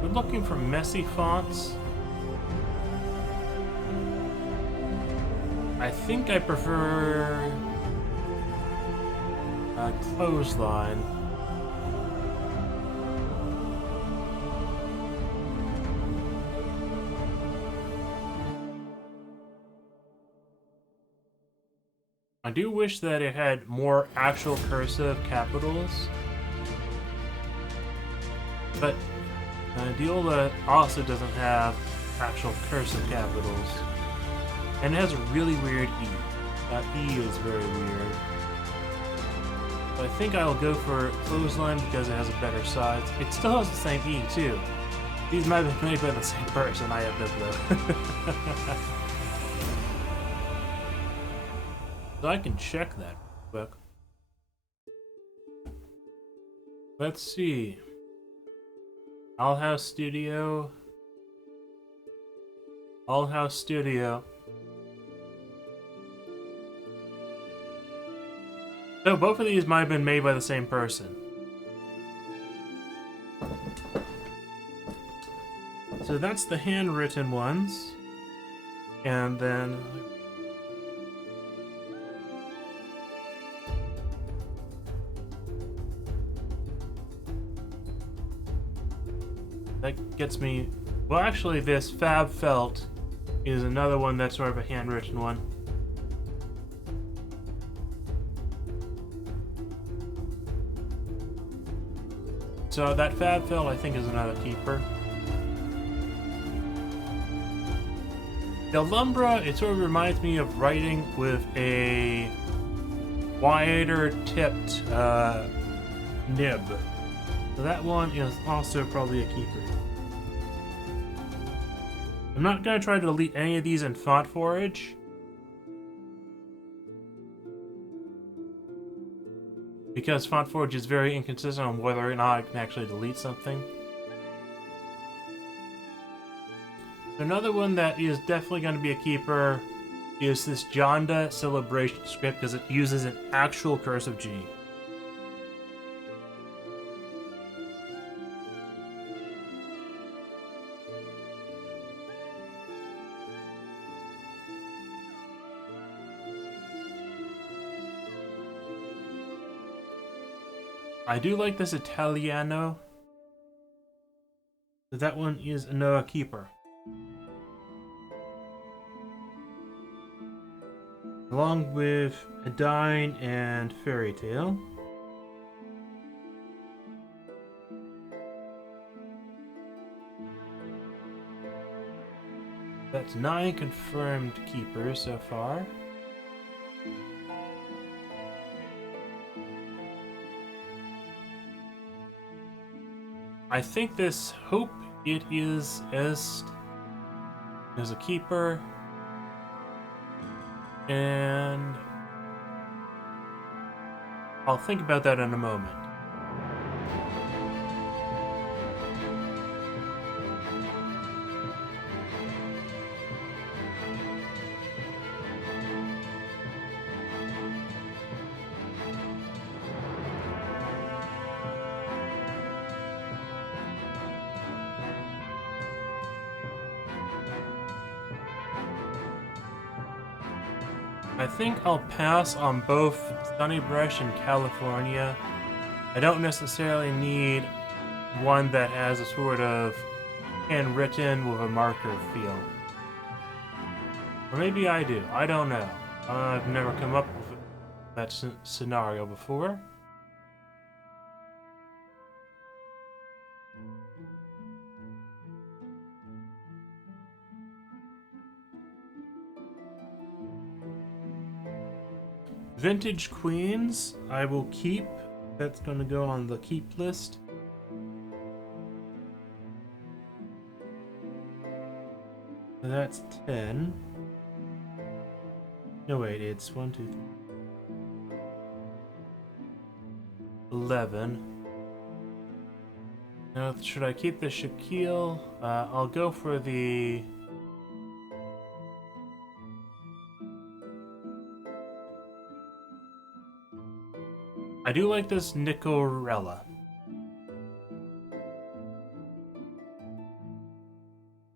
We're looking for messy fonts. I think I prefer clothesline. I do wish that it had more actual cursive capitals, but Diola also doesn't have actual cursive capitals. And it has a really weird E. That E is very weird. But I think I'll go for clothesline because it has a better size. It still has the same E too. These might have been made by the same person, I have no clue. So I can check that real quick. Let's see. All House Studio. All House Studio. So both of these might have been made by the same person. So that's the handwritten ones. And then that gets me, well actually this Fab Felt is another one that's sort of a handwritten one. So that Fab Fill, I think, is another keeper. The Alhambra, it sort of reminds me of writing with a wider tipped nib. So that one is also probably a keeper. I'm not going to try to delete any of these in Font Forage, because Font Forage is very inconsistent on whether or not I can actually delete something. So another one that is definitely going to be a keeper is this Jonda Celebration script, because it uses an actual cursive G. I do like this Italiano. That one is another keeper. Along with Adine and Fairy Tale. That's 9 confirmed keepers so far. I think this Hope It Is Est is a keeper, and I'll think about that in a moment. I think I'll pass on both Sunnybrush and California. I don't necessarily need one that has a sort of handwritten with a marker feel. Or maybe I do. I don't know. I've never come up with that scenario before. Vintage Queens, I will keep. That's going to go on the keep list. That's 10. No, wait, it's 1, 2, 3. 11. Now, should I keep the Shaquille? I'll go for the... I do like this Nicorella.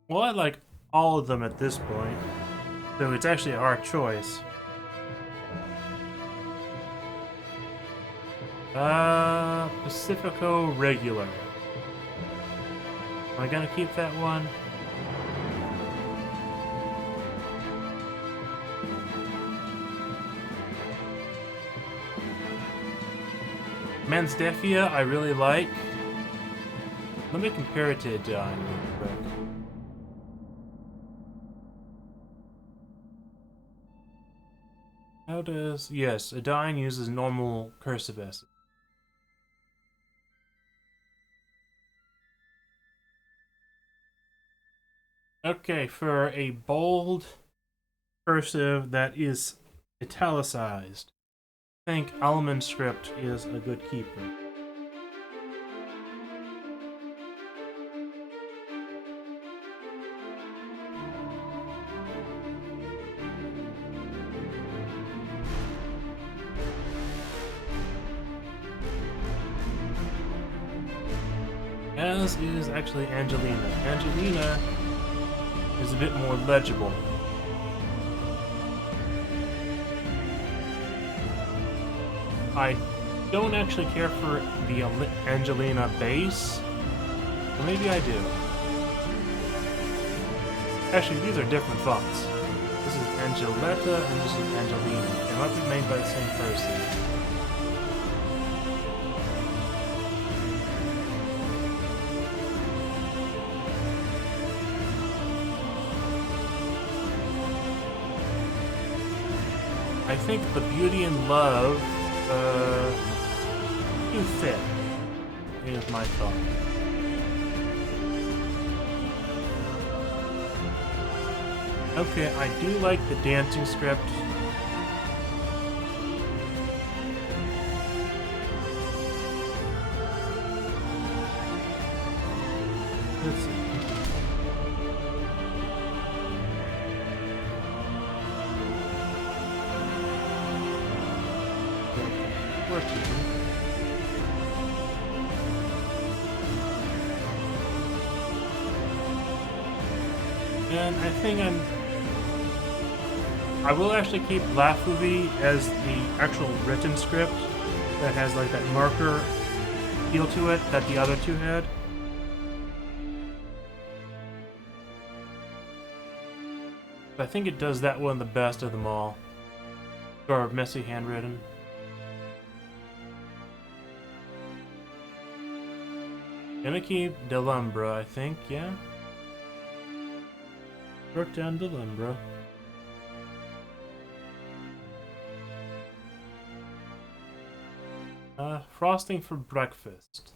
Well, I like all of them at this point, so it's actually our choice. Pacifico Regular. Am I gonna keep that one? Mansdefia, I really like. Let me compare it to Adine real quick. How does... Yes, Adine uses normal cursive S. Okay, for a bold cursive that is italicized, I think Almond Script is a good keeper. As is actually Angelina. Angelina is a bit more legible. I don't actually care for the Angelina base, or maybe I do. Actually, these are different fonts. This is Angeletta and this is Angelina. They might be made by the same person. I think the Beauty and Love do fit, is my thought. Okay, I do like the dancing script. Let's see. And I think I will actually keep Laugh-Movie as the actual written script that has like that marker feel to it that the other two had. I think it does that one the best of them all. Or messy handwritten. Gonna keep Delumbra, I think, yeah. Wrote down Delumbra. Frosting for breakfast.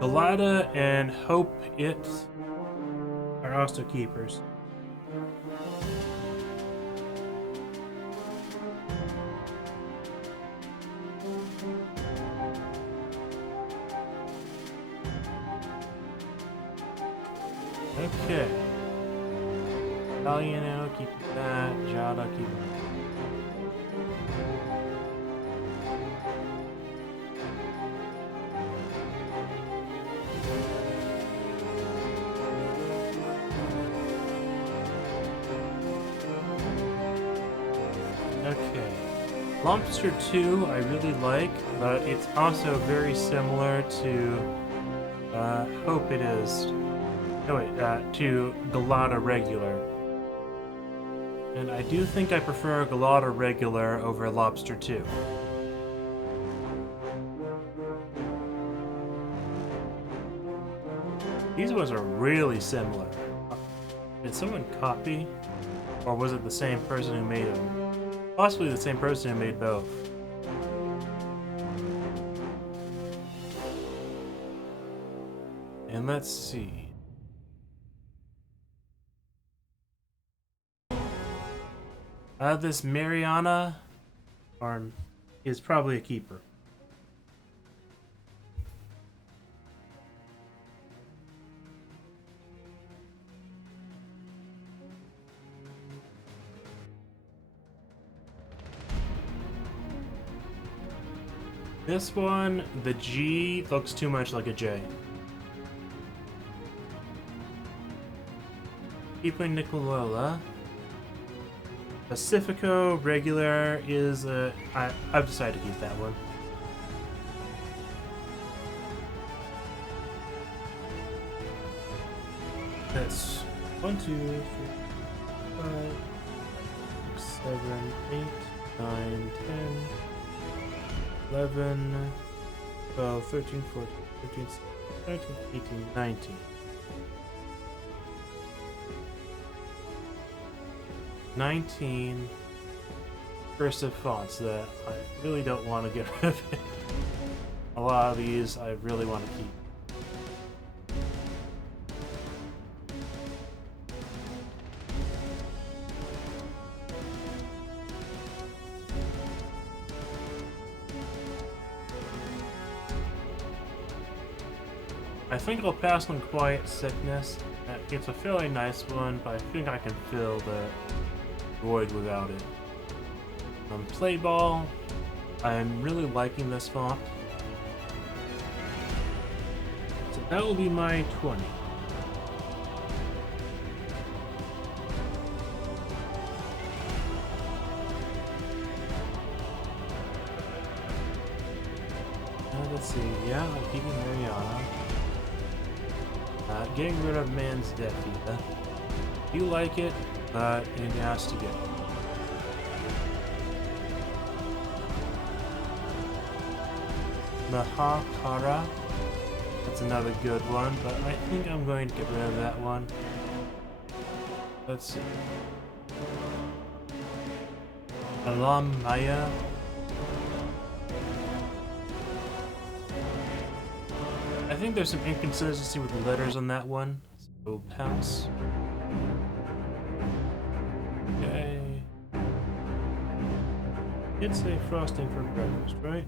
Galata and Hope It are also keepers. Okay. Italiano, keep that. Jada, keep it. Okay. Lobster 2 I really like, but it's also very similar to Hope It Is. No wait, to Galata Regular. And I do think I prefer Galata Regular over Lobster 2. These ones are really similar. Did someone copy? Or was it the same person who made them? Possibly the same person who made both. And let's see. This Mariana is probably a keeper. This one, the G looks too much like a J. Keeping Nicolola. Pacifico Regular is I've decided to keep that one. That's 1, 2, 3, 5, 6, 7, 8, 9, 10, 11, 12, 13, 14, 15, 16, 17, 18, 19. 19 cursive fonts that I really don't want to get rid of. A lot of these I really want to keep. I think I'll pass on Quiet Sickness. It's a fairly nice one, but I think I can fill the void without it. Play Ball, I'm really liking this font. So that will be my 20. Let's see. Yeah, I'm keeping Mariana. Getting rid of Man's Death Either. You like it, but it has to go. Mahakara. That's another good one, but I think I'm going to get rid of that one. Let's see. Alam Maya. I think there's some inconsistency with the letters on that one, so pass. Okay. It's a frosting for breakfast, right?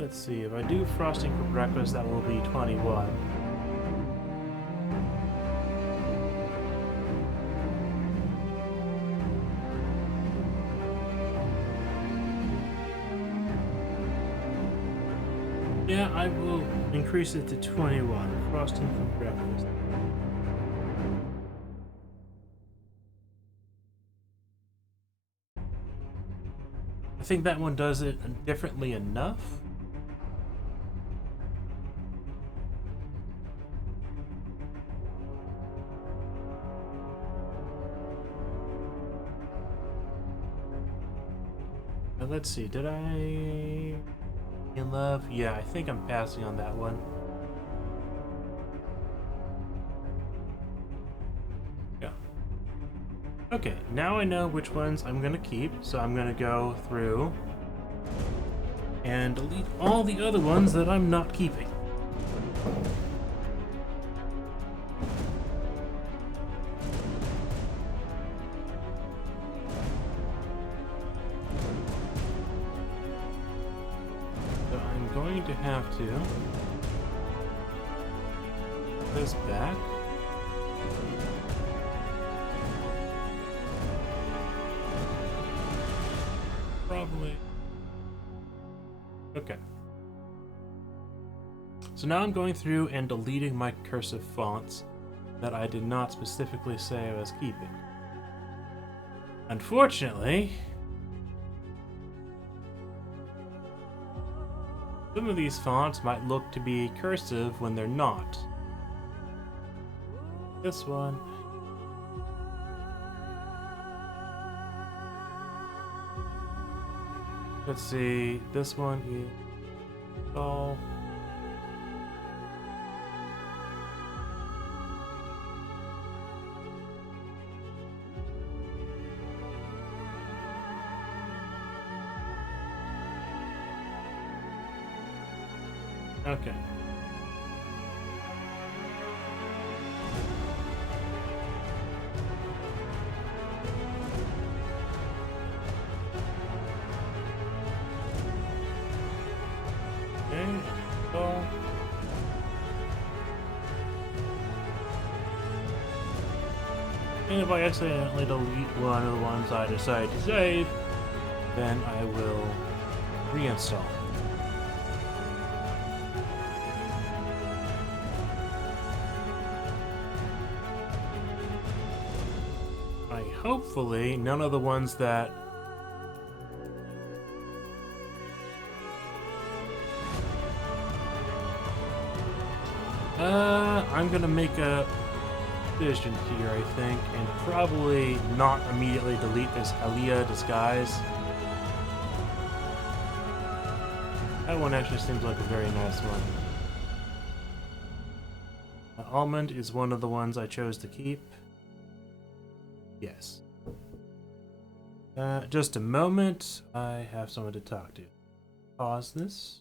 Let's see, if I do frosting for breakfast, that will be 21. Yeah, I will increase it to 21. Frosting for breakfast. I think that one does it differently enough. Let's see, did I in love? Yeah, I think I'm passing on that one. Yeah. Okay, now I know which ones I'm gonna keep, so I'm gonna go through and delete all the other ones that I'm not keeping. To have to put this back. Probably. Okay. So now I'm going through and deleting my cursive fonts that I did not specifically say I was keeping. Unfortunately, some of these fonts might look to be cursive when they're not. This one. Let's see, this one is all. Okay. Okay, so and if I accidentally delete one of the ones I decide to save, then I will reinstall. Hopefully, none of the ones that I'm gonna make a decision here, I think, and probably not immediately delete this Aliyah disguise. That one actually seems like a very nice one. Almond is one of the ones I chose to keep. Yes. Just a moment. I have someone to talk to. Pause this.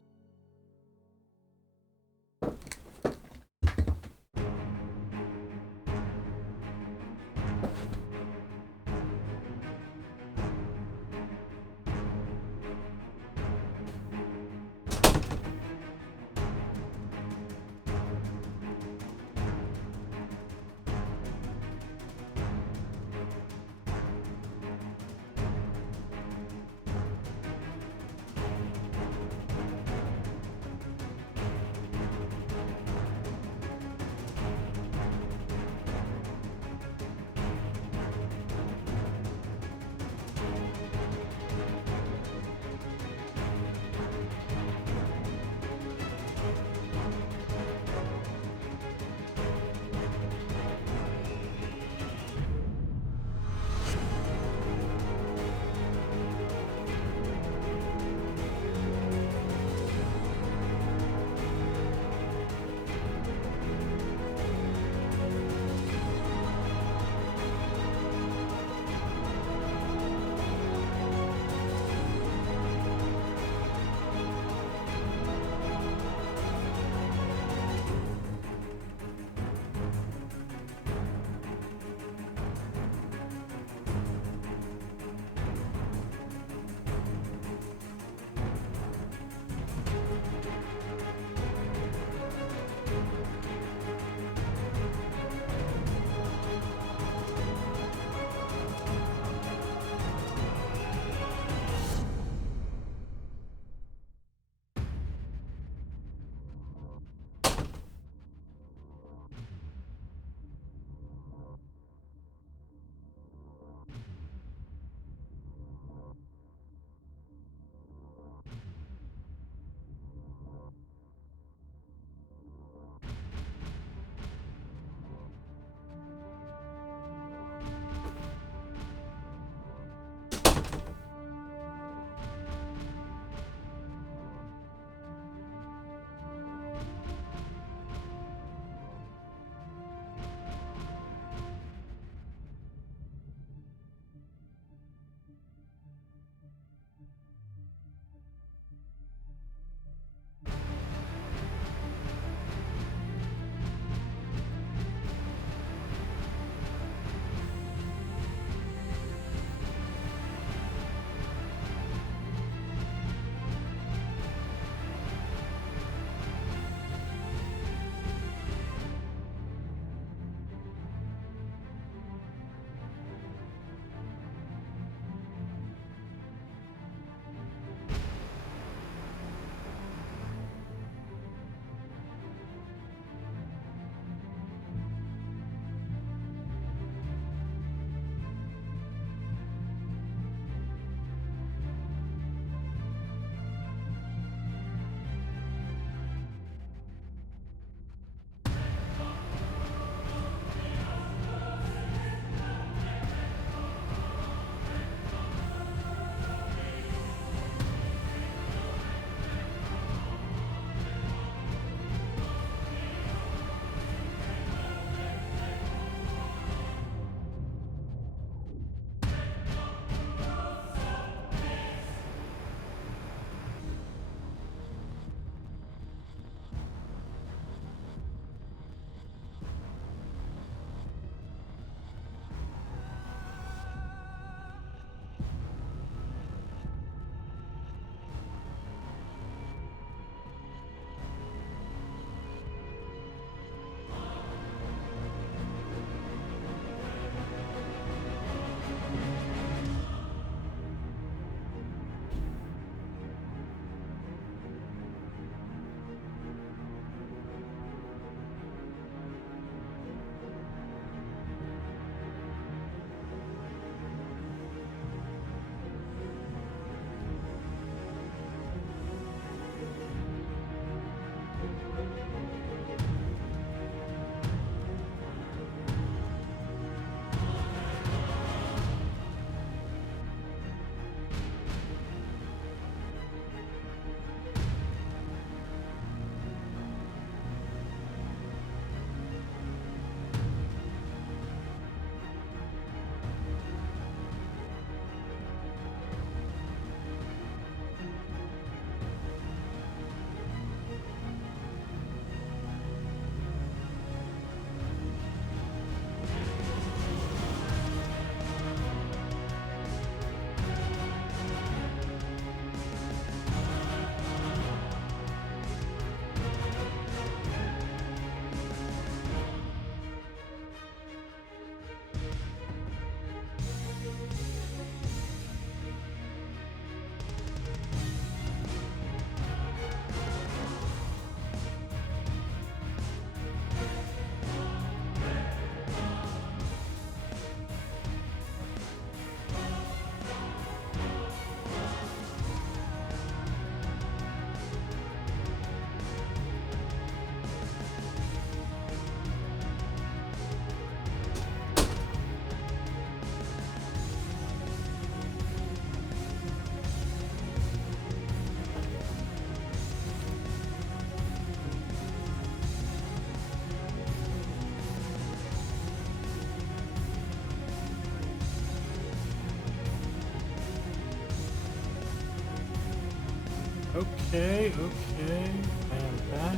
Okay, okay. I am back.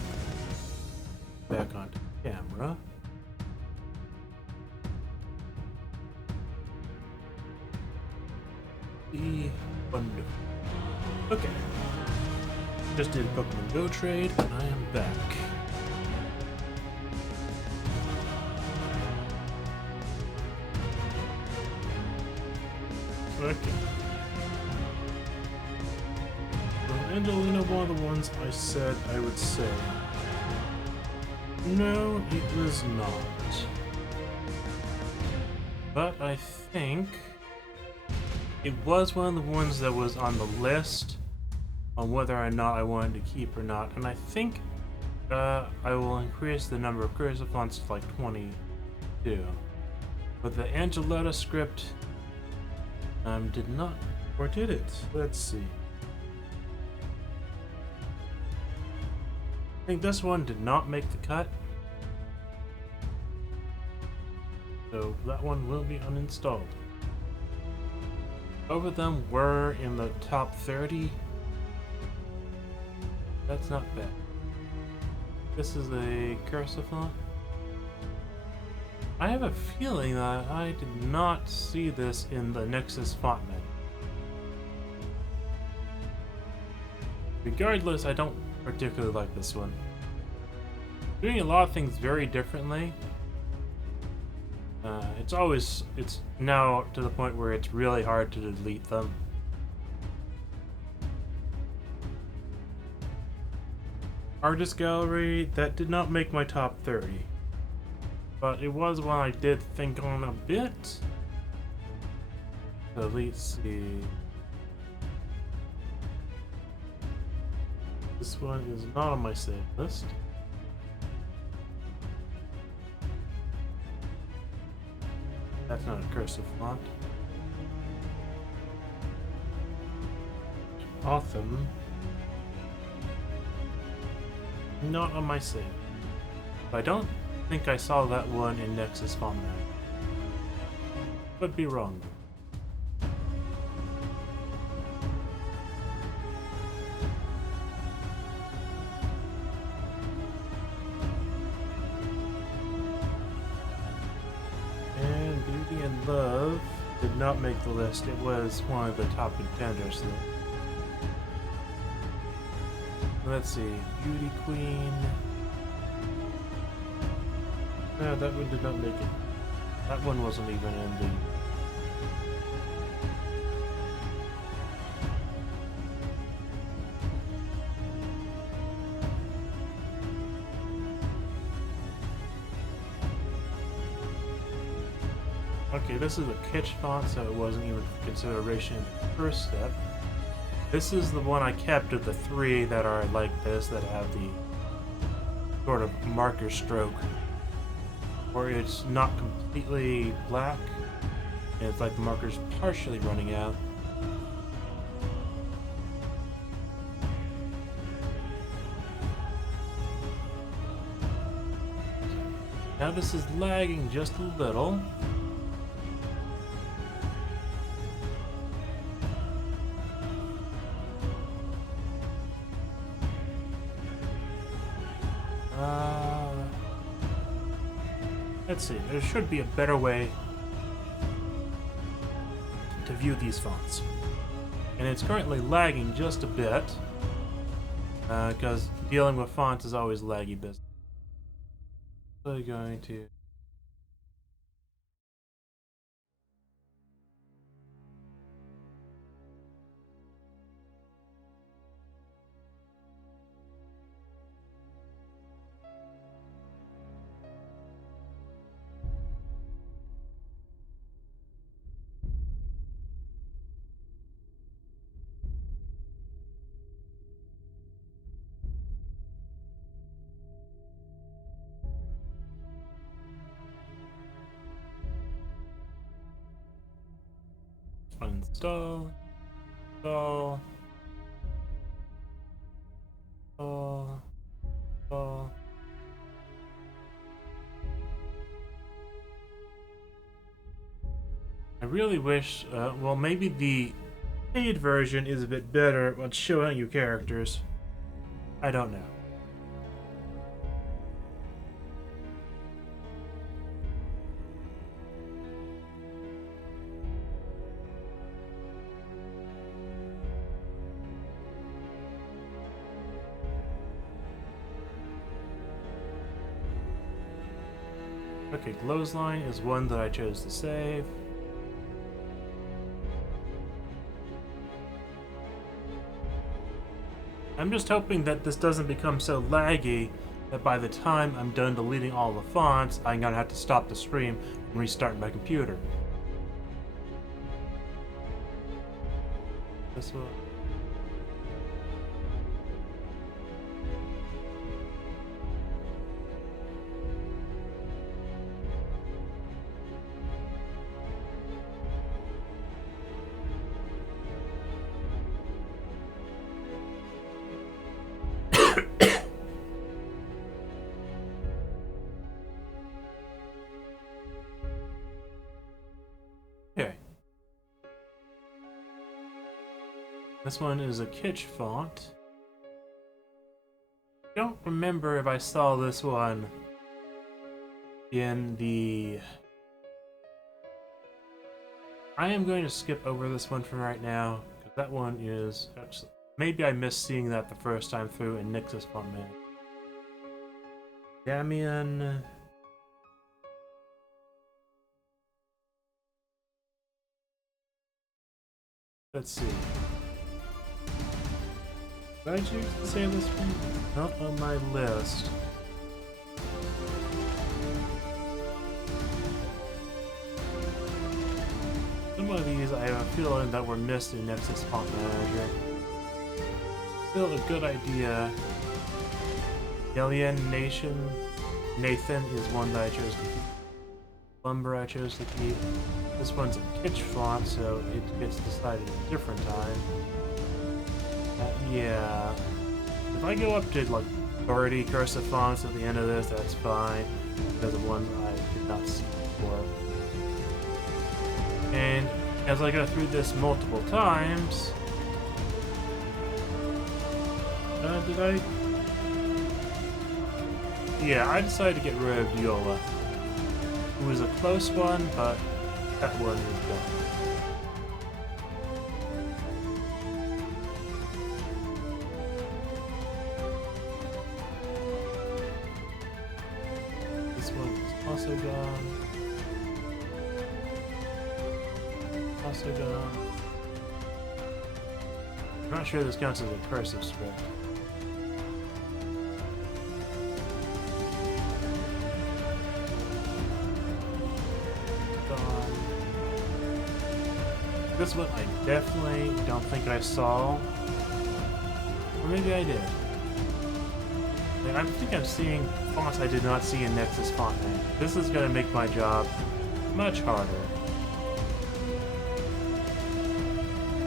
Back onto camera. Wonderful. Okay. Just did a Pokemon Go trade, and I am back. Okay. So Angelina, one of the ones I said I would say. No, it was not. But I think it was one of the ones that was on the list on whether or not I wanted to keep or not, and I think I will increase the number of cursive fonts to like 22. But the Angeletta script did not, or did it? Let's see. I think this one did not make the cut, so that one will be uninstalled. Both of them were in the top 30. That's not bad. This is a cursive font. I have a feeling that I did not see this in the Nexus font menu. Regardless, I don't particularly like this one. Doing a lot of things very differently. It's now to the point where it's really hard to delete them. Artist Gallery, that did not make my top 30. But it was one I did think on a bit. So let's see. This one is not on my save list. That's not a cursive font. Autumn. Not on my save. I don't think I saw that one in Nexus font map. Could be wrong. And Beauty and Love did not make the list. It was one of the top contenders though. Let's see, Beauty Queen. No, that one did not make it. That one wasn't even in the... Okay, this is a kitsch font, so it wasn't even consideration in the first step. This is the one I kept of the three that are like this, that have the sort of marker stroke, where it's not completely black, and it's like the marker's partially running out. Now this is lagging just a little. Let's see, there should be a better way to view these fonts. And it's currently lagging just a bit, because dealing with fonts is always laggy business. So I'm going to... Install. Install. Install. I really wish, well, maybe the paid version is a bit better at showing you characters. I don't know. Okay, Glowsline is one that I chose to save. I'm just hoping that this doesn't become so laggy that by the time I'm done deleting all the fonts, I'm gonna have to stop the stream and restart my computer. This one. Okay. This one is a kitsch font. I don't remember if I saw this one in the... I am going to skip over this one for right now, because that one is... Actually, maybe I missed seeing that the first time through in nexusfont man. Damian... Let's see. Did I choose to save this one? Not on my list. Some of these I have a feeling that were missed in nexusfont manager. Still a good idea. Alien Nation Nathan is one that I chose to keep. Lumber I chose to keep. This one's a kitsch font, so it gets decided at a different time. Yeah. If I go up to like 30 cursive fonts at the end of this, that's fine, because of ones I did not see before. And as I go through this multiple times... did I? Yeah, I decided to get rid of Viola. It was a close one, but that one is gone. This one is also gone. Also gone. I'm not sure this counts as a cursive script. This one I definitely don't think I saw. Or maybe I did. Like, I think I'm seeing fonts I did not see in nexusfont man. This is going to make my job much harder.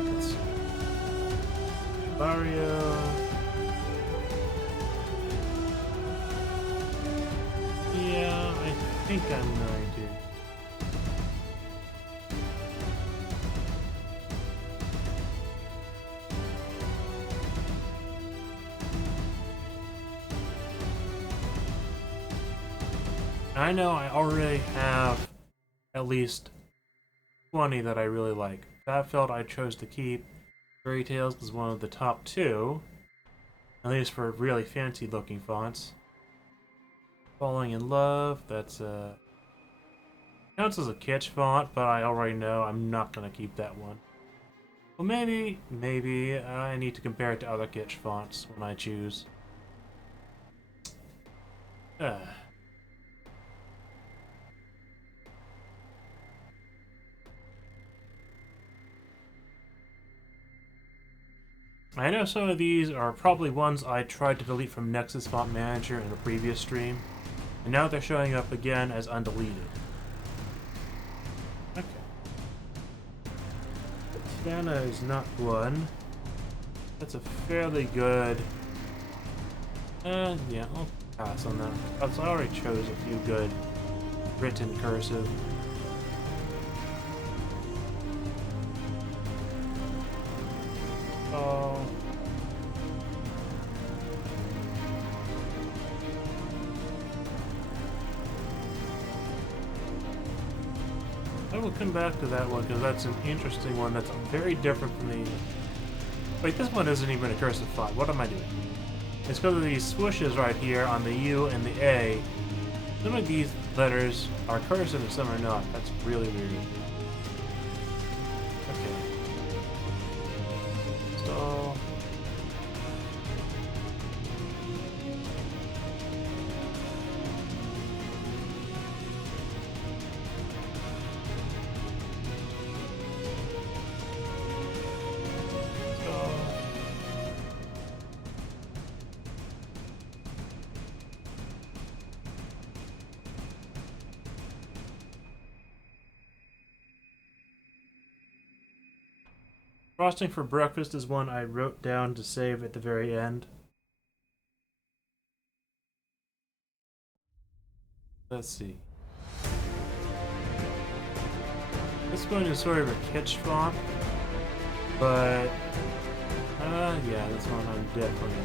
Let's see. Barrio. Yeah, I think I'm going to. I know I already have at least 20 that I really like. Fatfeld I chose to keep. Fairy Tales is one of the top 2, at least for really fancy looking fonts. Falling in Love, that's counts as a kitsch font, but I already know I'm not going to keep that one. Well, maybe I need to compare it to other kitsch fonts when I choose. I know some of these are probably ones I tried to delete from nexusfont manager in a previous stream, and now they're showing up again as undeleted. Okay. Santa is not one. That's a fairly good... yeah, I'll pass on that. I already chose a few good written cursive. I will come back to that one because that's an interesting one that's very different from the... Wait, this one isn't even a cursive font. What am I doing? It's because of these swooshes right here on the U and the A. Some of these letters are cursive and some are not. That's really weird. Okay. So... Frosting for breakfast is one I wrote down to save at the very end. Let's see. This one is sort of a kitsch font, but yeah, this one I'm definitely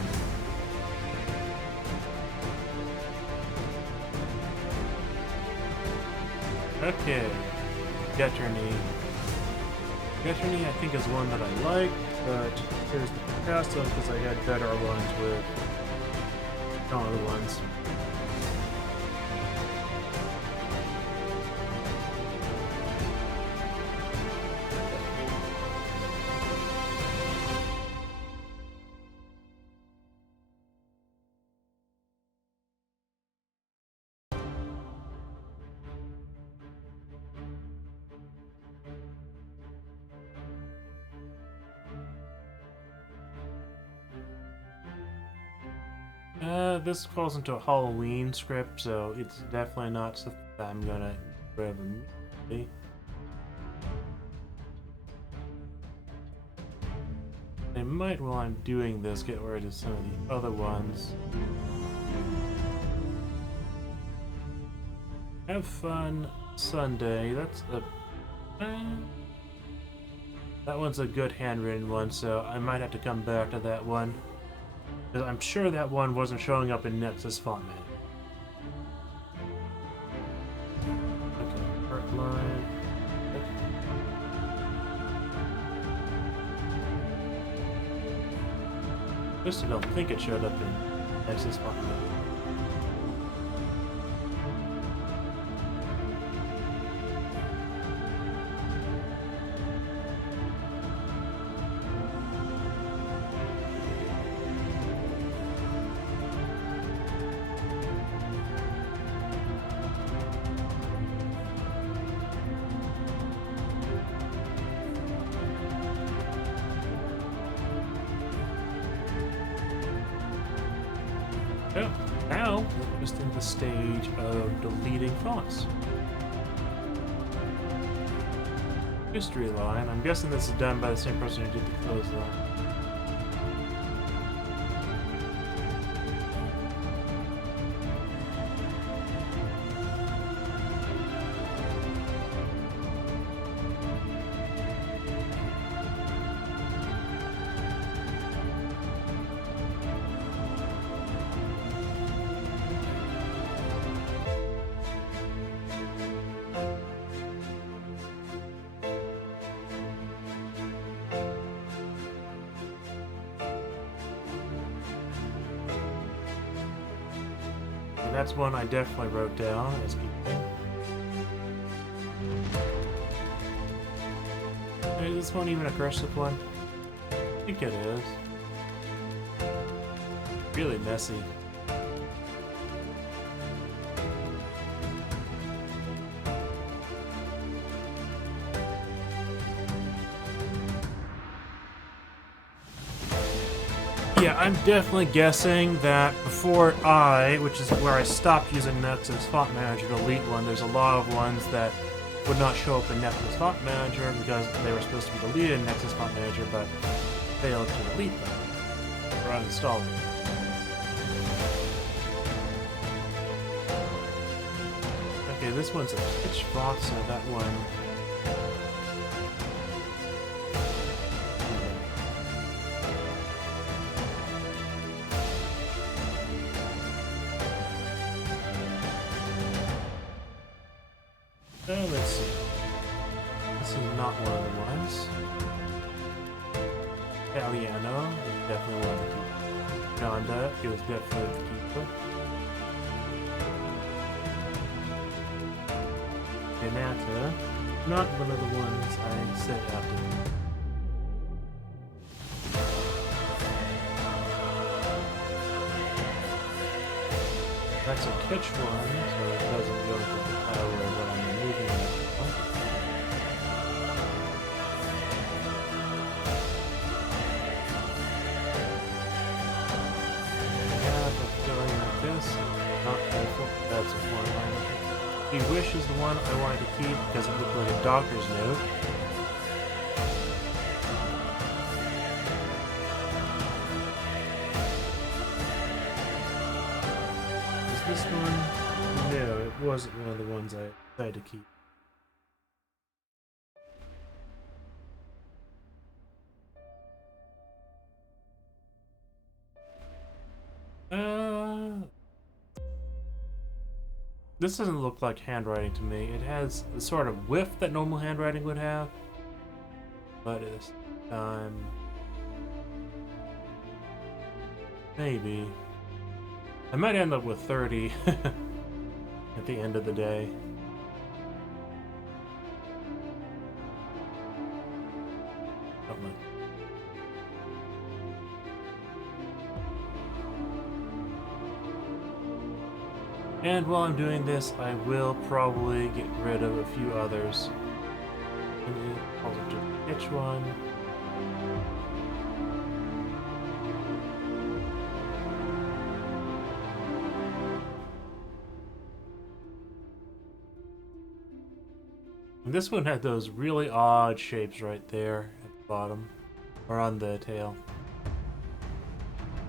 in. Okay, Geterny. Geterny I think is one that I like, but here's the past one because I had better ones with other ones. This falls into a Halloween script, so it's definitely not something that I'm gonna grab immediately. I might, while I'm doing this, get rid of some of the other ones. Have fun Sunday. That's a... that one's a good handwritten one, so I might have to come back to that one. I'm sure that one wasn't showing up in Nexus Font Man. Okay, art line. I just don't think it showed up in Nexus Font Man. Oh, now we're just in the stage of deleting fonts. History line. I'm guessing this is done by the same person who did the close line. That's one I definitely wrote down as keeping. Is this one even a cursive one? I think it is. Really messy. Yeah, I'm definitely guessing that before which is where I stopped using Nexus Font Manager to delete one, there's a lot of ones that would not show up in Nexus Font Manager because they were supposed to be deleted in Nexus Font Manager, but failed to delete them or uninstall them. Okay, this one's a pitch font, so that one... let's see. is not one of the ones. Italiano is definitely one of the keepers. Donda is definitely the keeper. Ganata, not one of the ones I set out to keep. That's a catch one, so it doesn't go into the pile where I'm removing it. Yeah, but going like this, not helpful. That's a one line. The Wish is the one I wanted to keep because it looked like a doctor's note. This one? No, it wasn't one of the ones I tried to keep. This doesn't look like handwriting to me. It has the sort of whiff that normal handwriting would have. But this time... maybe. I might end up with 30 at the end of the day. Don't like. And while I'm doing this, I will probably get rid of a few others. I'll do pitch one. And this one had those really odd shapes right there at the bottom, or on the tail.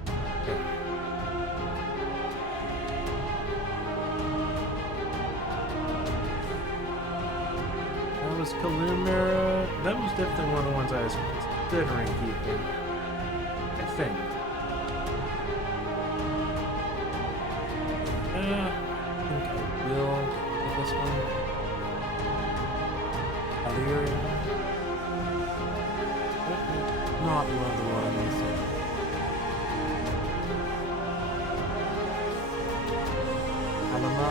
Okay. That was Kalumera. That was definitely one of the ones I was considering keeping, I think. I think I will get this one. Not one of the ones. Alama.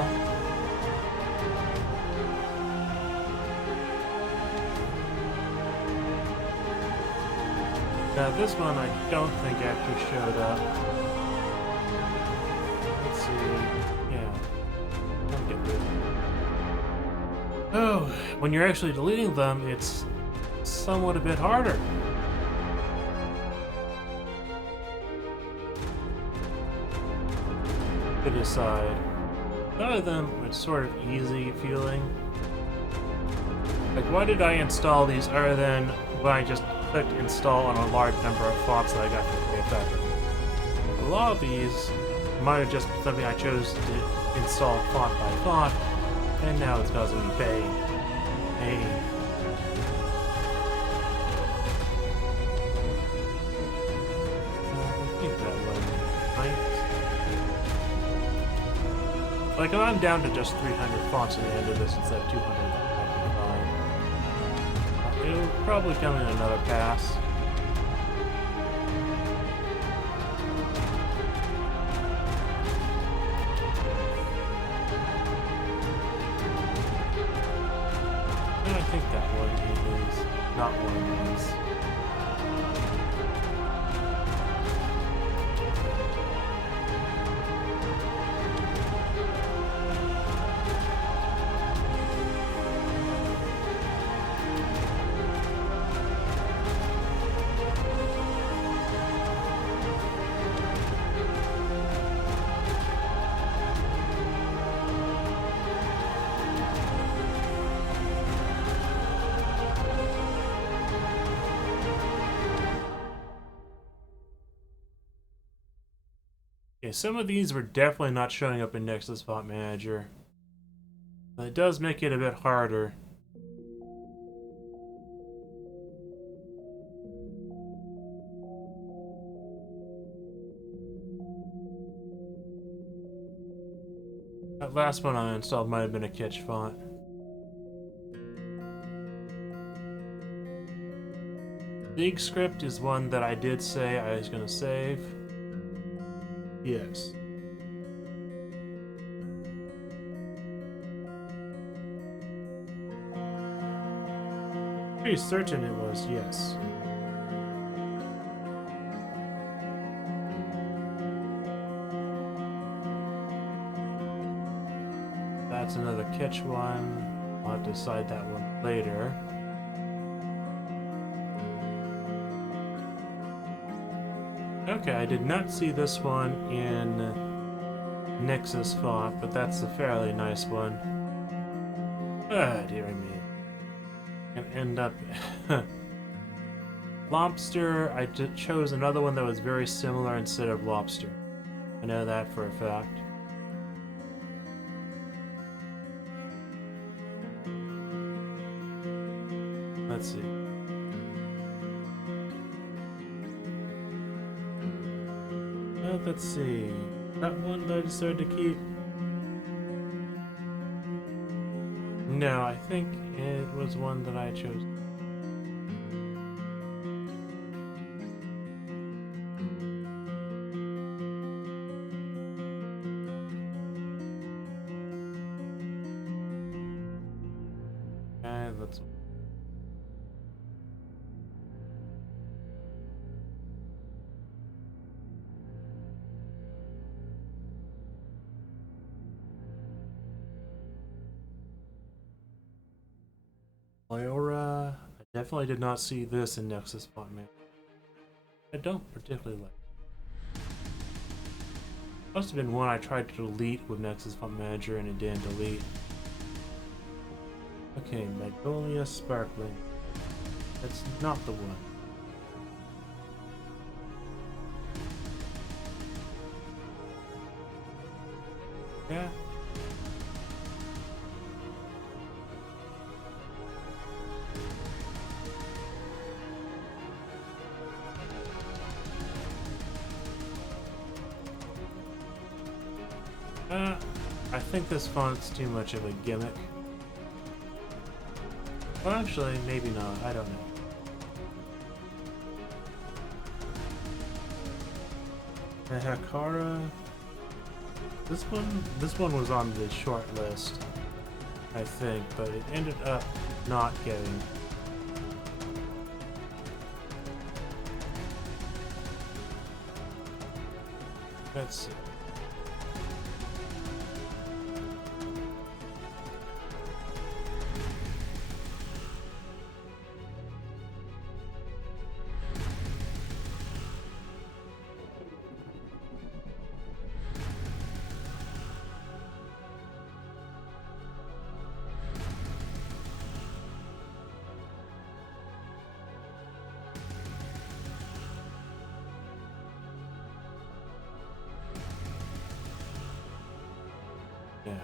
Now this one I don't think actually showed up. Let's see. Yeah. I'll get rid of it. Oh, when you're actually deleting them, it's somewhat a bit harder. To decide. None of them are sort of easy feeling. Like, why did I install these other than when I just clicked install on a large number of fonts that I got from Effective? A lot of these might have just been something I chose to install font by font, and now it's causing me pain. I think that one might. Like, if I'm down to just 300 fonts at the end of this instead of 200, that'll be fine. It'll probably come in another pass. And I think that one is not one of these. Okay, some of these were definitely not showing up in Nexus Font Manager. But it does make it a bit harder. That last one I installed might have been a catch font. Big script is one that I did say I was going to save. Yes. Pretty certain it was, yes. That's another catch one. I'll have to decide that one later. Okay, I did not see this one in nexusfont, but that's a fairly nice one. Ah, dearie me. And end up... Lobster, I chose another one that was very similar instead of lobster. I know that for a fact. Let's see. Let's see. That one that I decided to keep. No, I think it was one that I chose. Okay, let's. Lyora, I definitely did not see this in nexusfont, man. I don't particularly like. Must have been one I tried to delete with nexusfont manager and it didn't delete. Okay, Magnolia Sparkling. That's not the one. Yeah. I think this font's too much of a gimmick. Well, actually, maybe not. I don't know. The Hakara. This one was on the short list, I think, but it ended up not getting. Let's see. Yeah.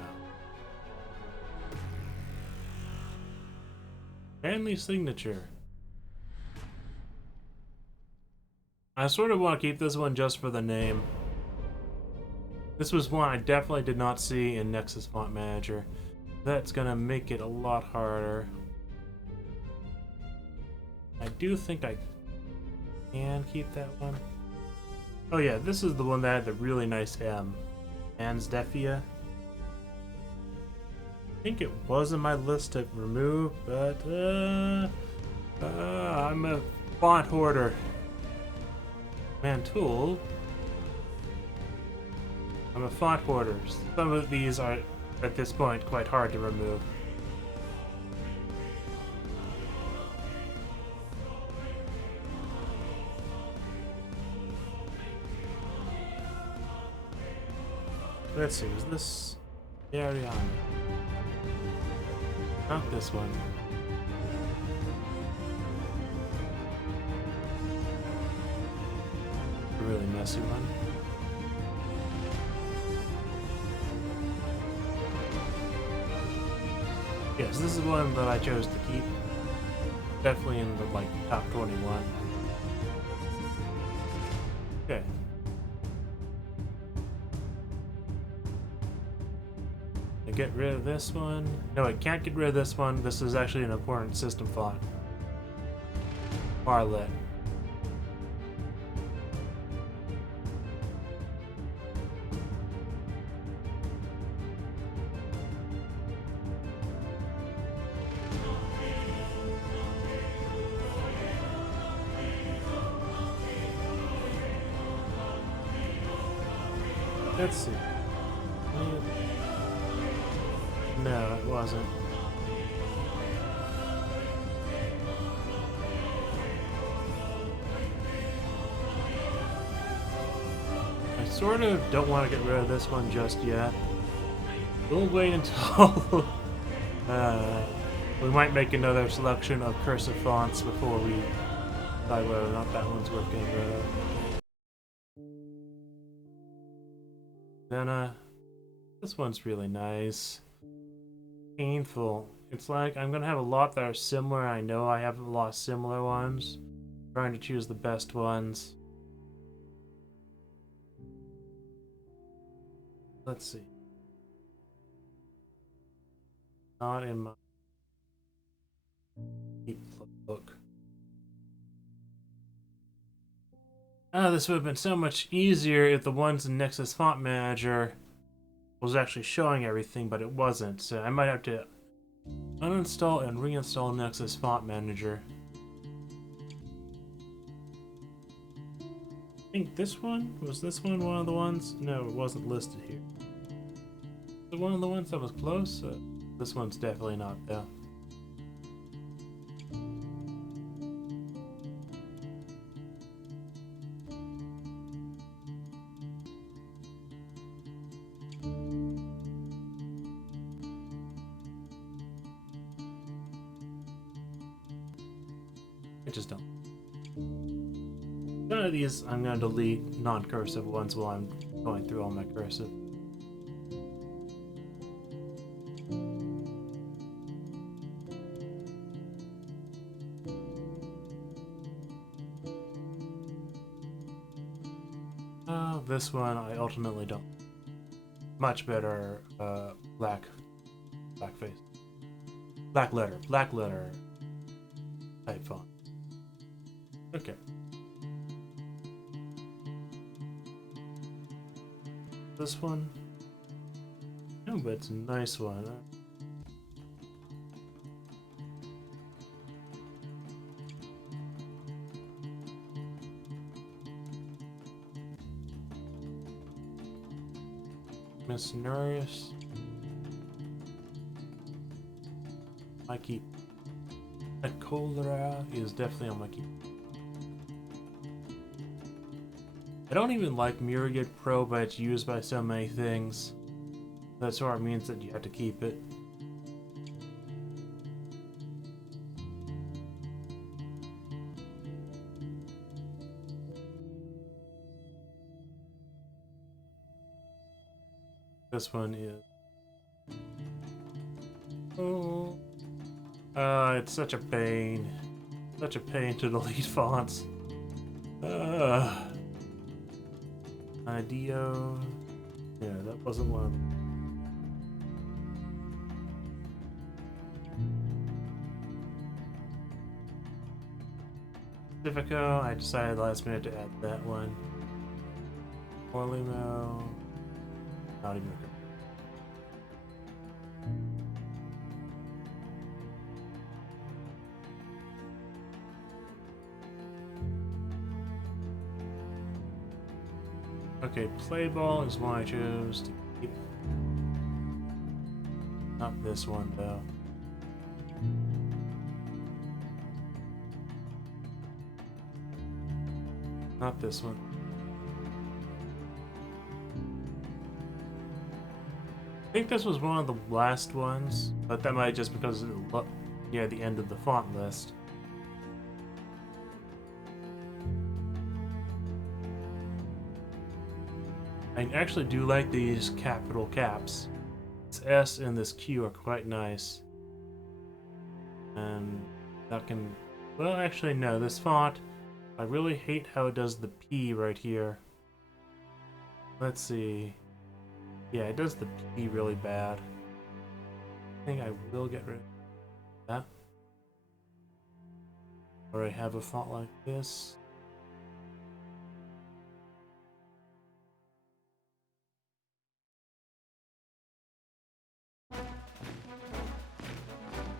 Manly signature. I sort of want to keep this one just for the name. This was one I definitely did not see in nexusfont manager. That's gonna make it a lot harder. I do think I can keep that one. Oh yeah, this is the one that had the really nice M. Ansdefia. I think it was in my list to remove, but I'm a font hoarder. Mantool. I'm a font hoarder. Some of these are, at this point, quite hard to remove. Let's see, is this Ariana? Not this one. A really messy one. Yes, this is one that I chose to keep. Definitely in the top 21. Okay. I get rid of this one. No, I can't get rid of this one. This is actually an important system font. Marlet. Let's see. No, it wasn't. I sort of don't want to get rid of this one just yet. We'll wait until we might make another selection of cursive fonts before we decide whether or not that one's worth getting rid of. Then this one's really nice. Painful. It's like I'm gonna have a lot that are similar. I know I have a lot of similar ones. Trying to choose the best ones. Let's see. Not in my book. This would have been so much easier if the ones in Nexus Font Manager was actually showing everything, but it wasn't. So I might have to uninstall and reinstall Nexus Font Manager. I think this one? Was this one of the ones? No, it wasn't listed here. Was it one of the ones that was close? This one's definitely not, though. I just don't. None of these I'm going to delete non-cursive ones while I'm going through all my cursive. This one I ultimately don't. Much better black letter type font. Okay. This one? No, but it's a nice one. Miss Nurius. I keep. That cholera is definitely on my keep. I don't even like Myriad Pro, but it's used by so many things. That sort of means that you have to keep it. This one is... Oh... it's such a pain. Such a pain to delete fonts. IDEO... Yeah, that wasn't one. Pacifico, I decided last minute to add that one. Orlimo... Not even okay, play ball is one I chose to keep. Not this one though. Not this one. I think this was one of the last ones, but that might just because it near the end of the font list. I actually do like these capital caps. This S and this Q are quite nice. And that can... Well, actually no, this font, I really hate how it does the P right here. Let's see. Yeah, it does the P really bad. I think I will get rid of that. Or I have a font like this.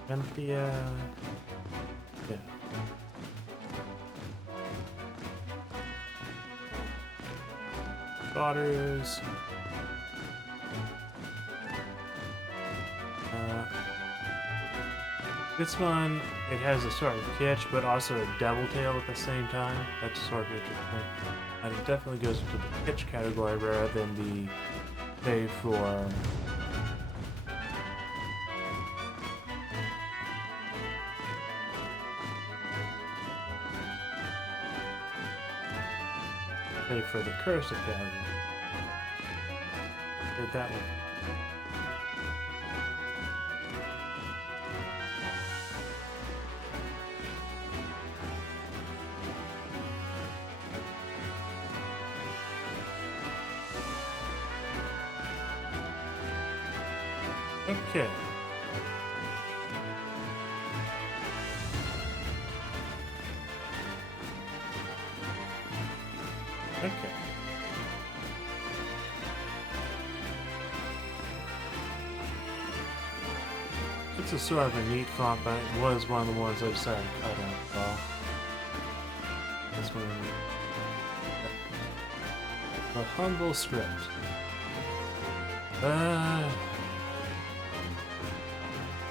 Cynthia. Yeah. Daughters. This one, it has a sort of kitsch, but also a devil tail at the same time. That's sort of interesting. And it definitely goes into the kitsch category rather than the pay for the cursive category. Did that one. Okay. Okay. It's a sort of a neat font, but it was one of the ones I decided to cut out. Well, this one. The humble script. I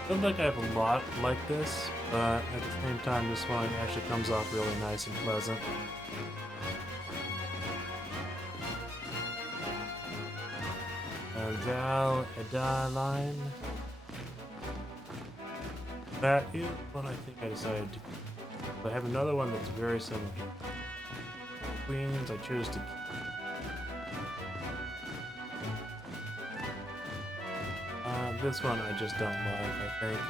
don't think I have a lot like this, but at the same time, this one actually comes off really nice and pleasant. Val Adaline. That is what I think I decided to. I have another one that's very similar. Queens, I chose to. This one I just don't like, I think.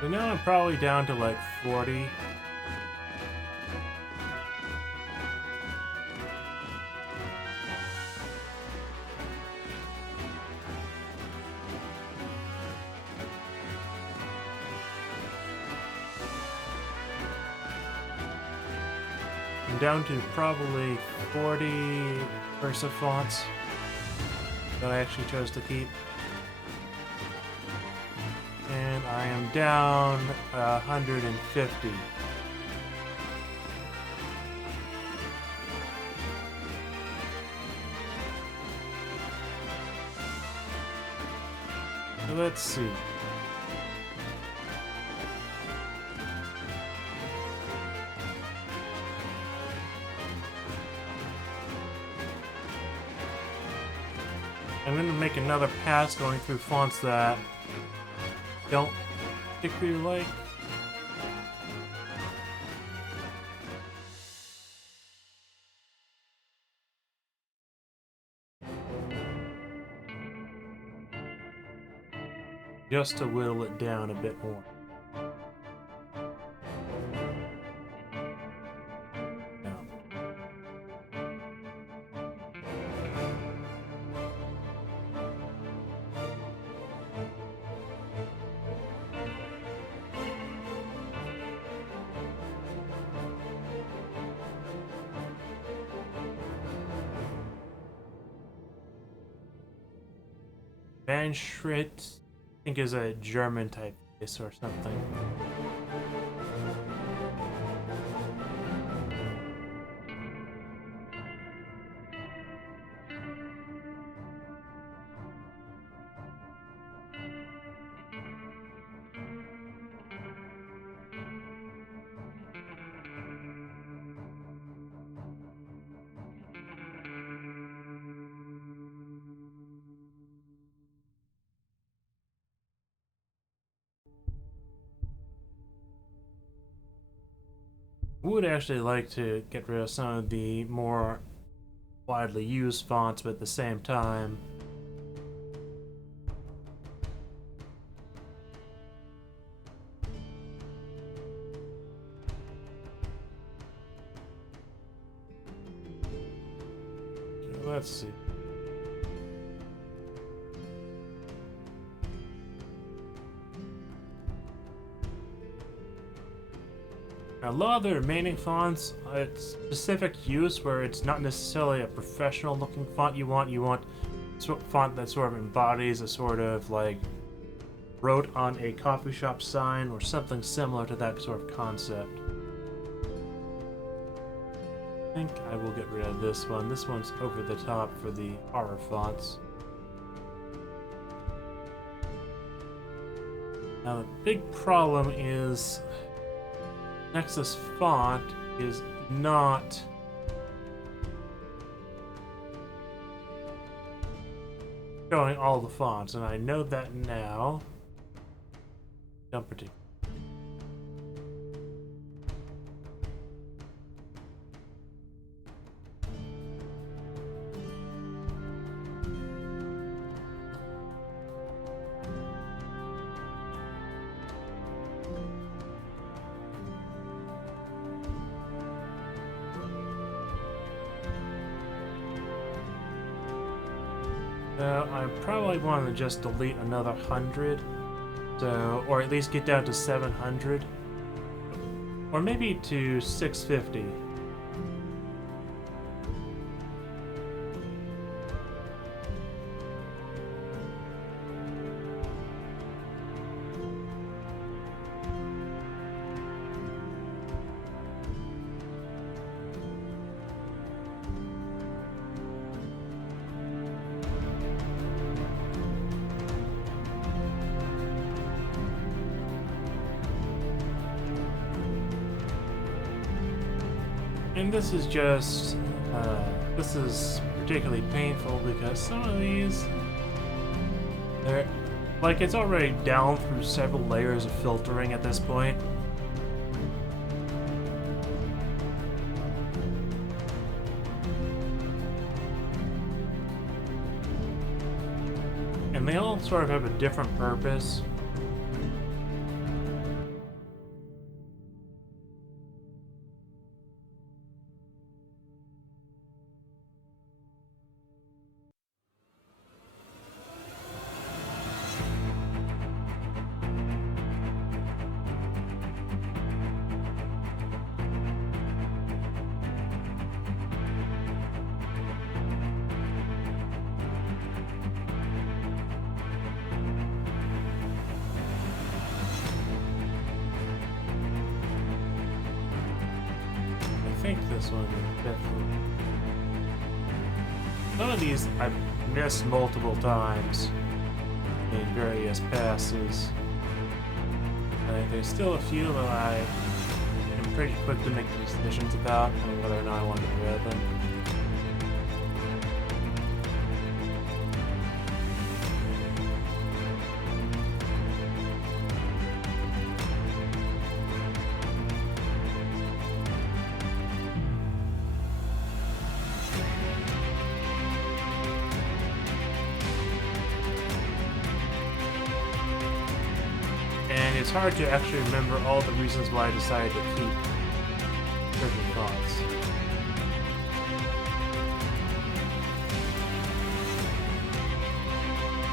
So now I'm probably down to like 40. I'm down to probably 40 cursive fonts that I actually chose to keep. And I am down 150. So let's see. I'm going to make another pass going through fonts that don't particularly like. Just to whittle it down a bit more. Schritt, I think, is a German type face or something. Would actually like to get rid of some of the more widely used fonts, but at the same time, Let's see. A lot of the remaining fonts, it's specific use where it's not necessarily a professional looking font you want. You want a font that sort of embodies a sort of like wrote on a coffee shop sign or something similar to that sort of concept. I think I will get rid of this one. This one's over the top for the horror fonts. Now the big problem is nexusfont is not showing all the fonts, and I know that now. Don't particularly. So I probably want to just delete another 100, so, or at least get down to 700, or maybe to 650. And this is just, this is particularly painful because some of these, they're, like, it's already down through several layers of filtering at this point. And they all sort of have a different purpose. I think this one is definitely. Some of these I've missed multiple times in various passes. There's still a few that I am pretty quick to make decisions about on whether or not I want to get rid of them. And it's hard to actually remember all the reasons why I decided to keep certain fonts.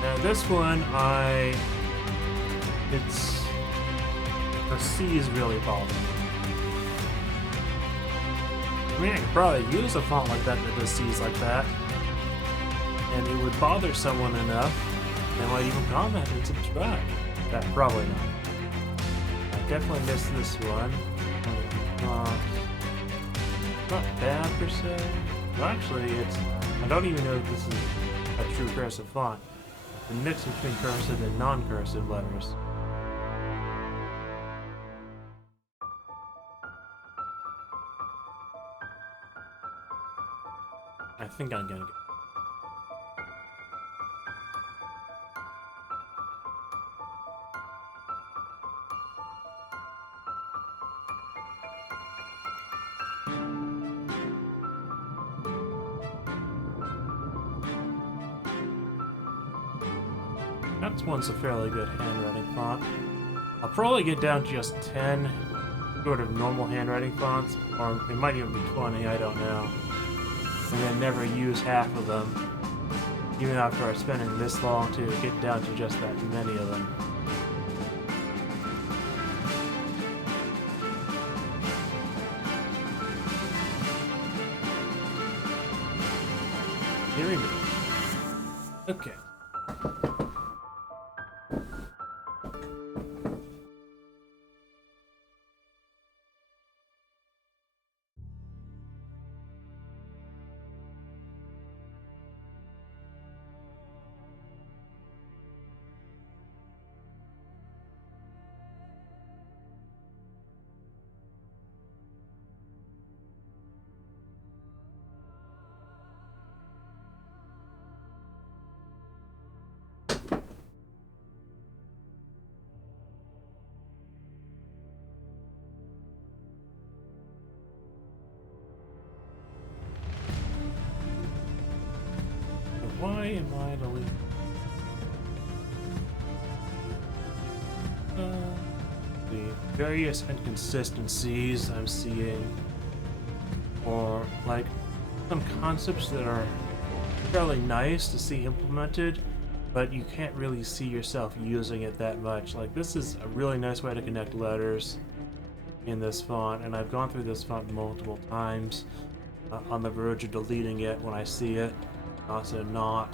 Now this one, the C's really bother me. I mean, I could probably use a font like that that does C's like that, and it would bother someone enough, they might even comment and subscribe. That probably not. I definitely missed this one. Not bad per se. Well, actually, I don't even know if this is a true cursive font. The mix between cursive and non-cursive letters. I think I'm gonna get. That one's a fairly good handwriting font. I'll probably get down to just 10 sort of normal handwriting fonts, or it might even be 20, I don't know. and then never use half of them, even after spending this long to get down to just that many of them. Here we go. Okay. Why am I deleting? The various inconsistencies I'm seeing, or like some concepts that are fairly nice to see implemented, but you can't really see yourself using it that much. Like, this is a really nice way to connect letters in this font, and I've gone through this font multiple times, on the verge of deleting it when I see it. Also not.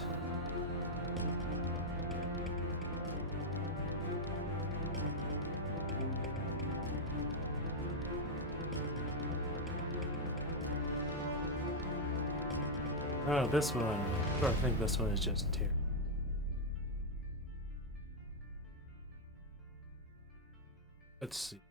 Oh, this one. I think this one is just terrible. Let's see.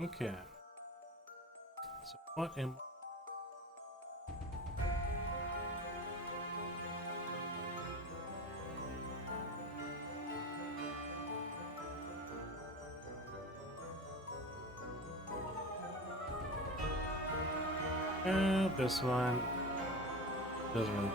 Okay. So what am this one doesn't really.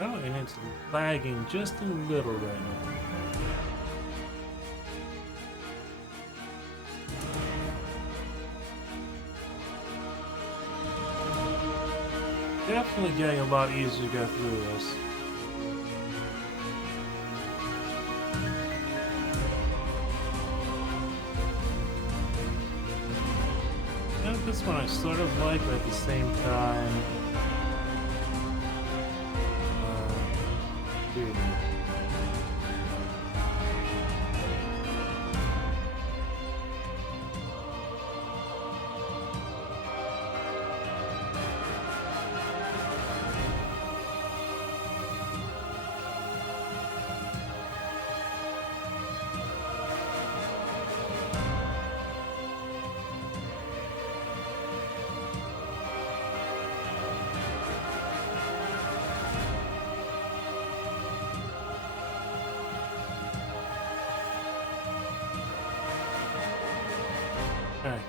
Oh, and it's lagging just a little right now. Definitely getting a lot easier to go through this. Now, this one I sort of like, but at the same time, dude.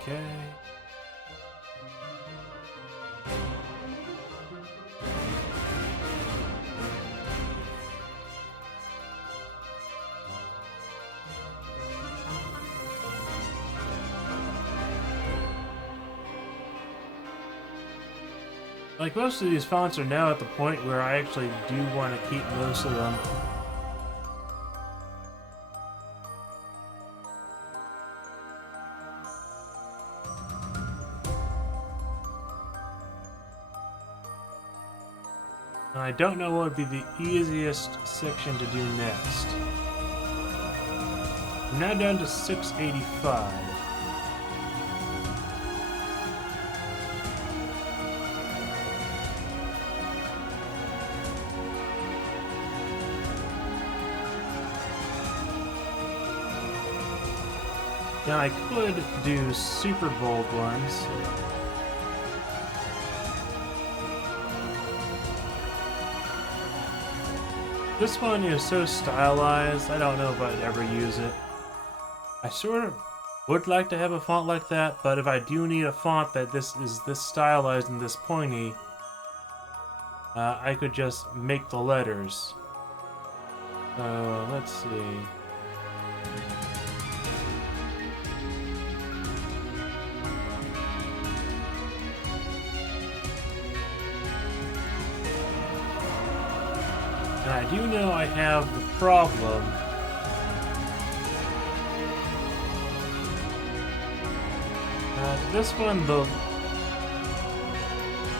Okay. Like, most of these fonts are now at the point where I actually do want to keep most of them. And I don't know what would be the easiest section to do next. I'm now down to 685. And I could do super bold ones. This one is so stylized, I don't know if I'd ever use it. I sort of would like to have a font like that, but if I do need a font that is this stylized and this pointy, I could just make the letters. So, let's see. And I do know I have the problem. This one, though,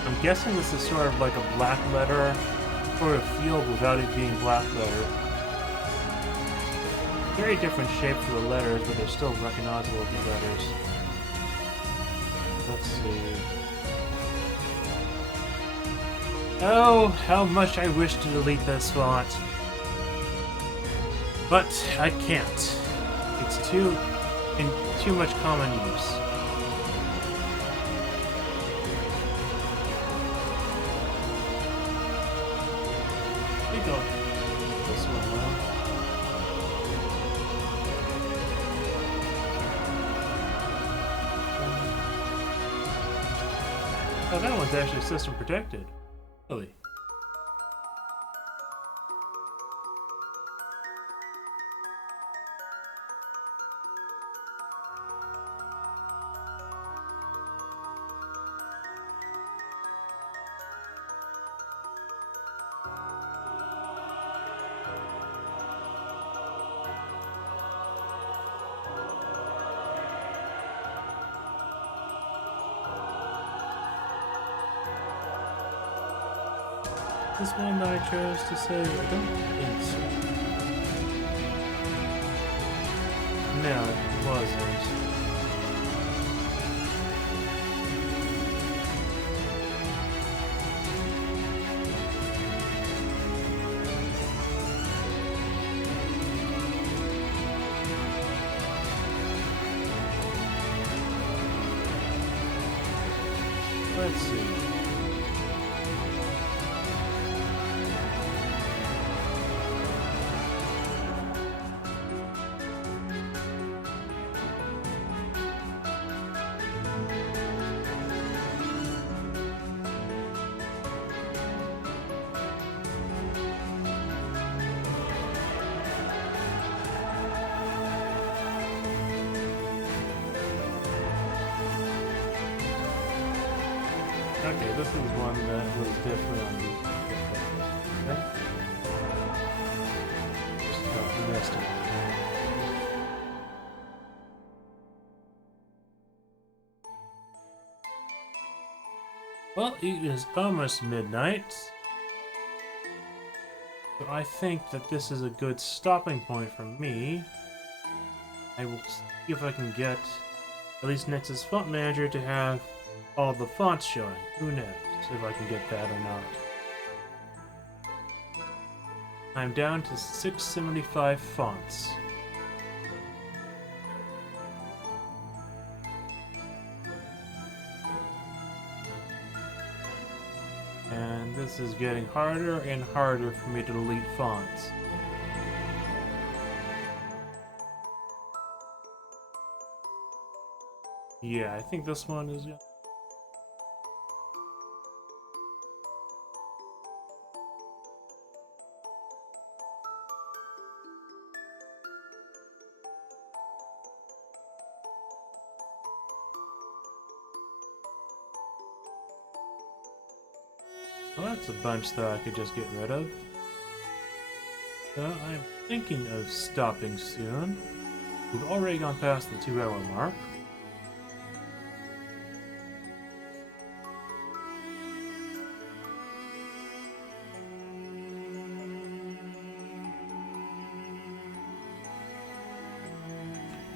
I'm guessing this is sort of like a black letter sort of feel without it being black letter. Very different shape for the letters, but they're still recognizable as the letters. Let's see. Oh, how much I wish to delete this font. But I can't. It's in too much common use. Go this one now. Oh, that one's actually system protected. Really? This one that I chose to say, I don't think so. No, it wasn't. Let's see. Okay, this is one that was different on the... Okay. Just missed it. Well, it is almost midnight. So I think that this is a good stopping point for me. I will see if I can get at least Nexus Font Manager to have all the fonts showing. Who knows if I can get that or not. I'm down to 675 fonts. And this is getting harder and harder for me to delete fonts. Yeah, I think this one is... Well, that's a bunch that I could just get rid of. So I'm thinking of stopping soon. We've already gone past the 2-hour mark.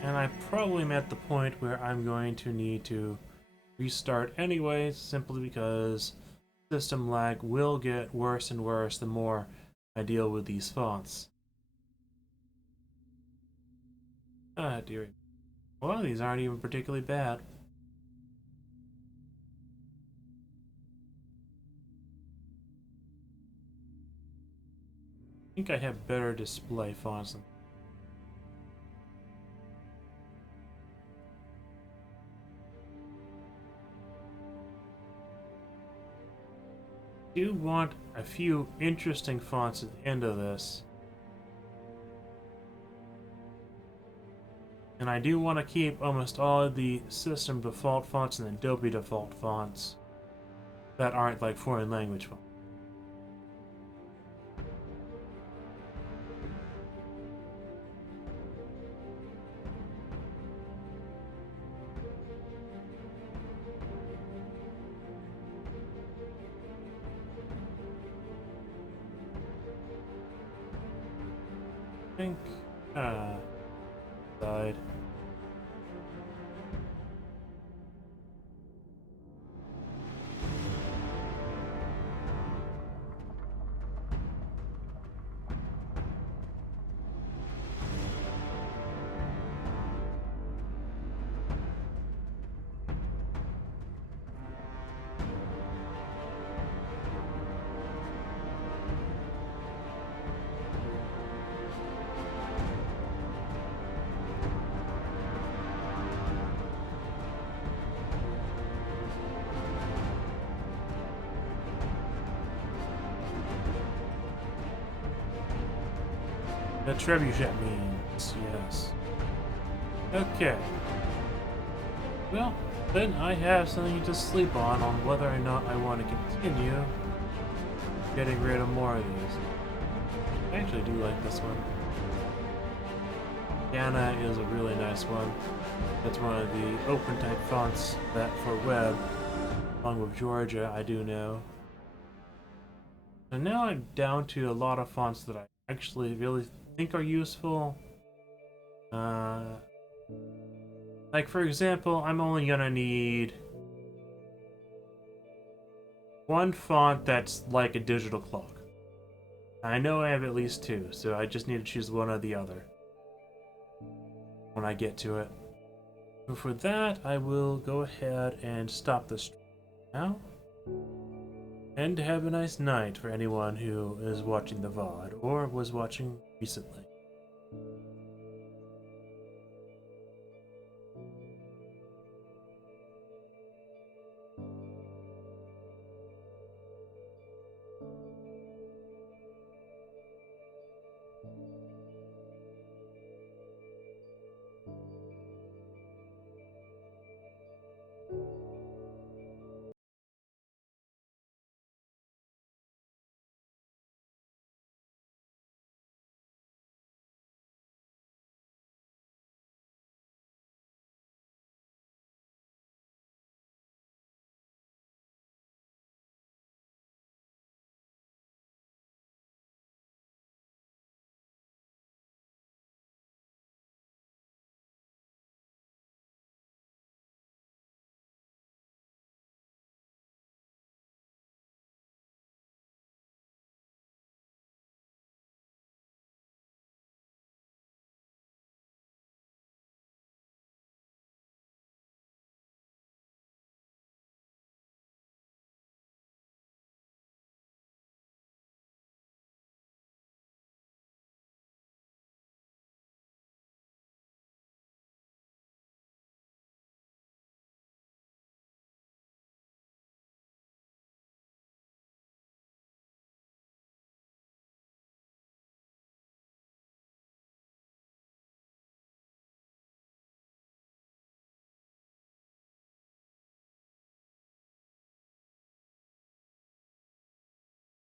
And I probably am at the point where I'm going to need to restart anyways, simply because system lag will get worse and worse the more I deal with these fonts. Ah, dear. Well, these aren't even particularly bad. I think I have better display fonts than I do want a few interesting fonts at the end of this. And I do want to keep almost all of the system default fonts and Adobe default fonts that aren't like foreign language fonts. I think, died. The trebuchet means, yes. Okay. Well, then I have something to sleep on whether or not I want to continue getting rid of more of these. I actually do like this one. Ghana is a really nice one. That's one of the open type fonts that for web, along with Georgia, I do know. And now I'm down to a lot of fonts that I actually really think are useful. Like for example, I'm only gonna need one font that's like a digital clock. I know I have at least two, so I just need to choose one or the other when I get to it. So for that, I will go ahead and stop the stream now. And have a nice night for anyone who is watching the VOD or was watching recently.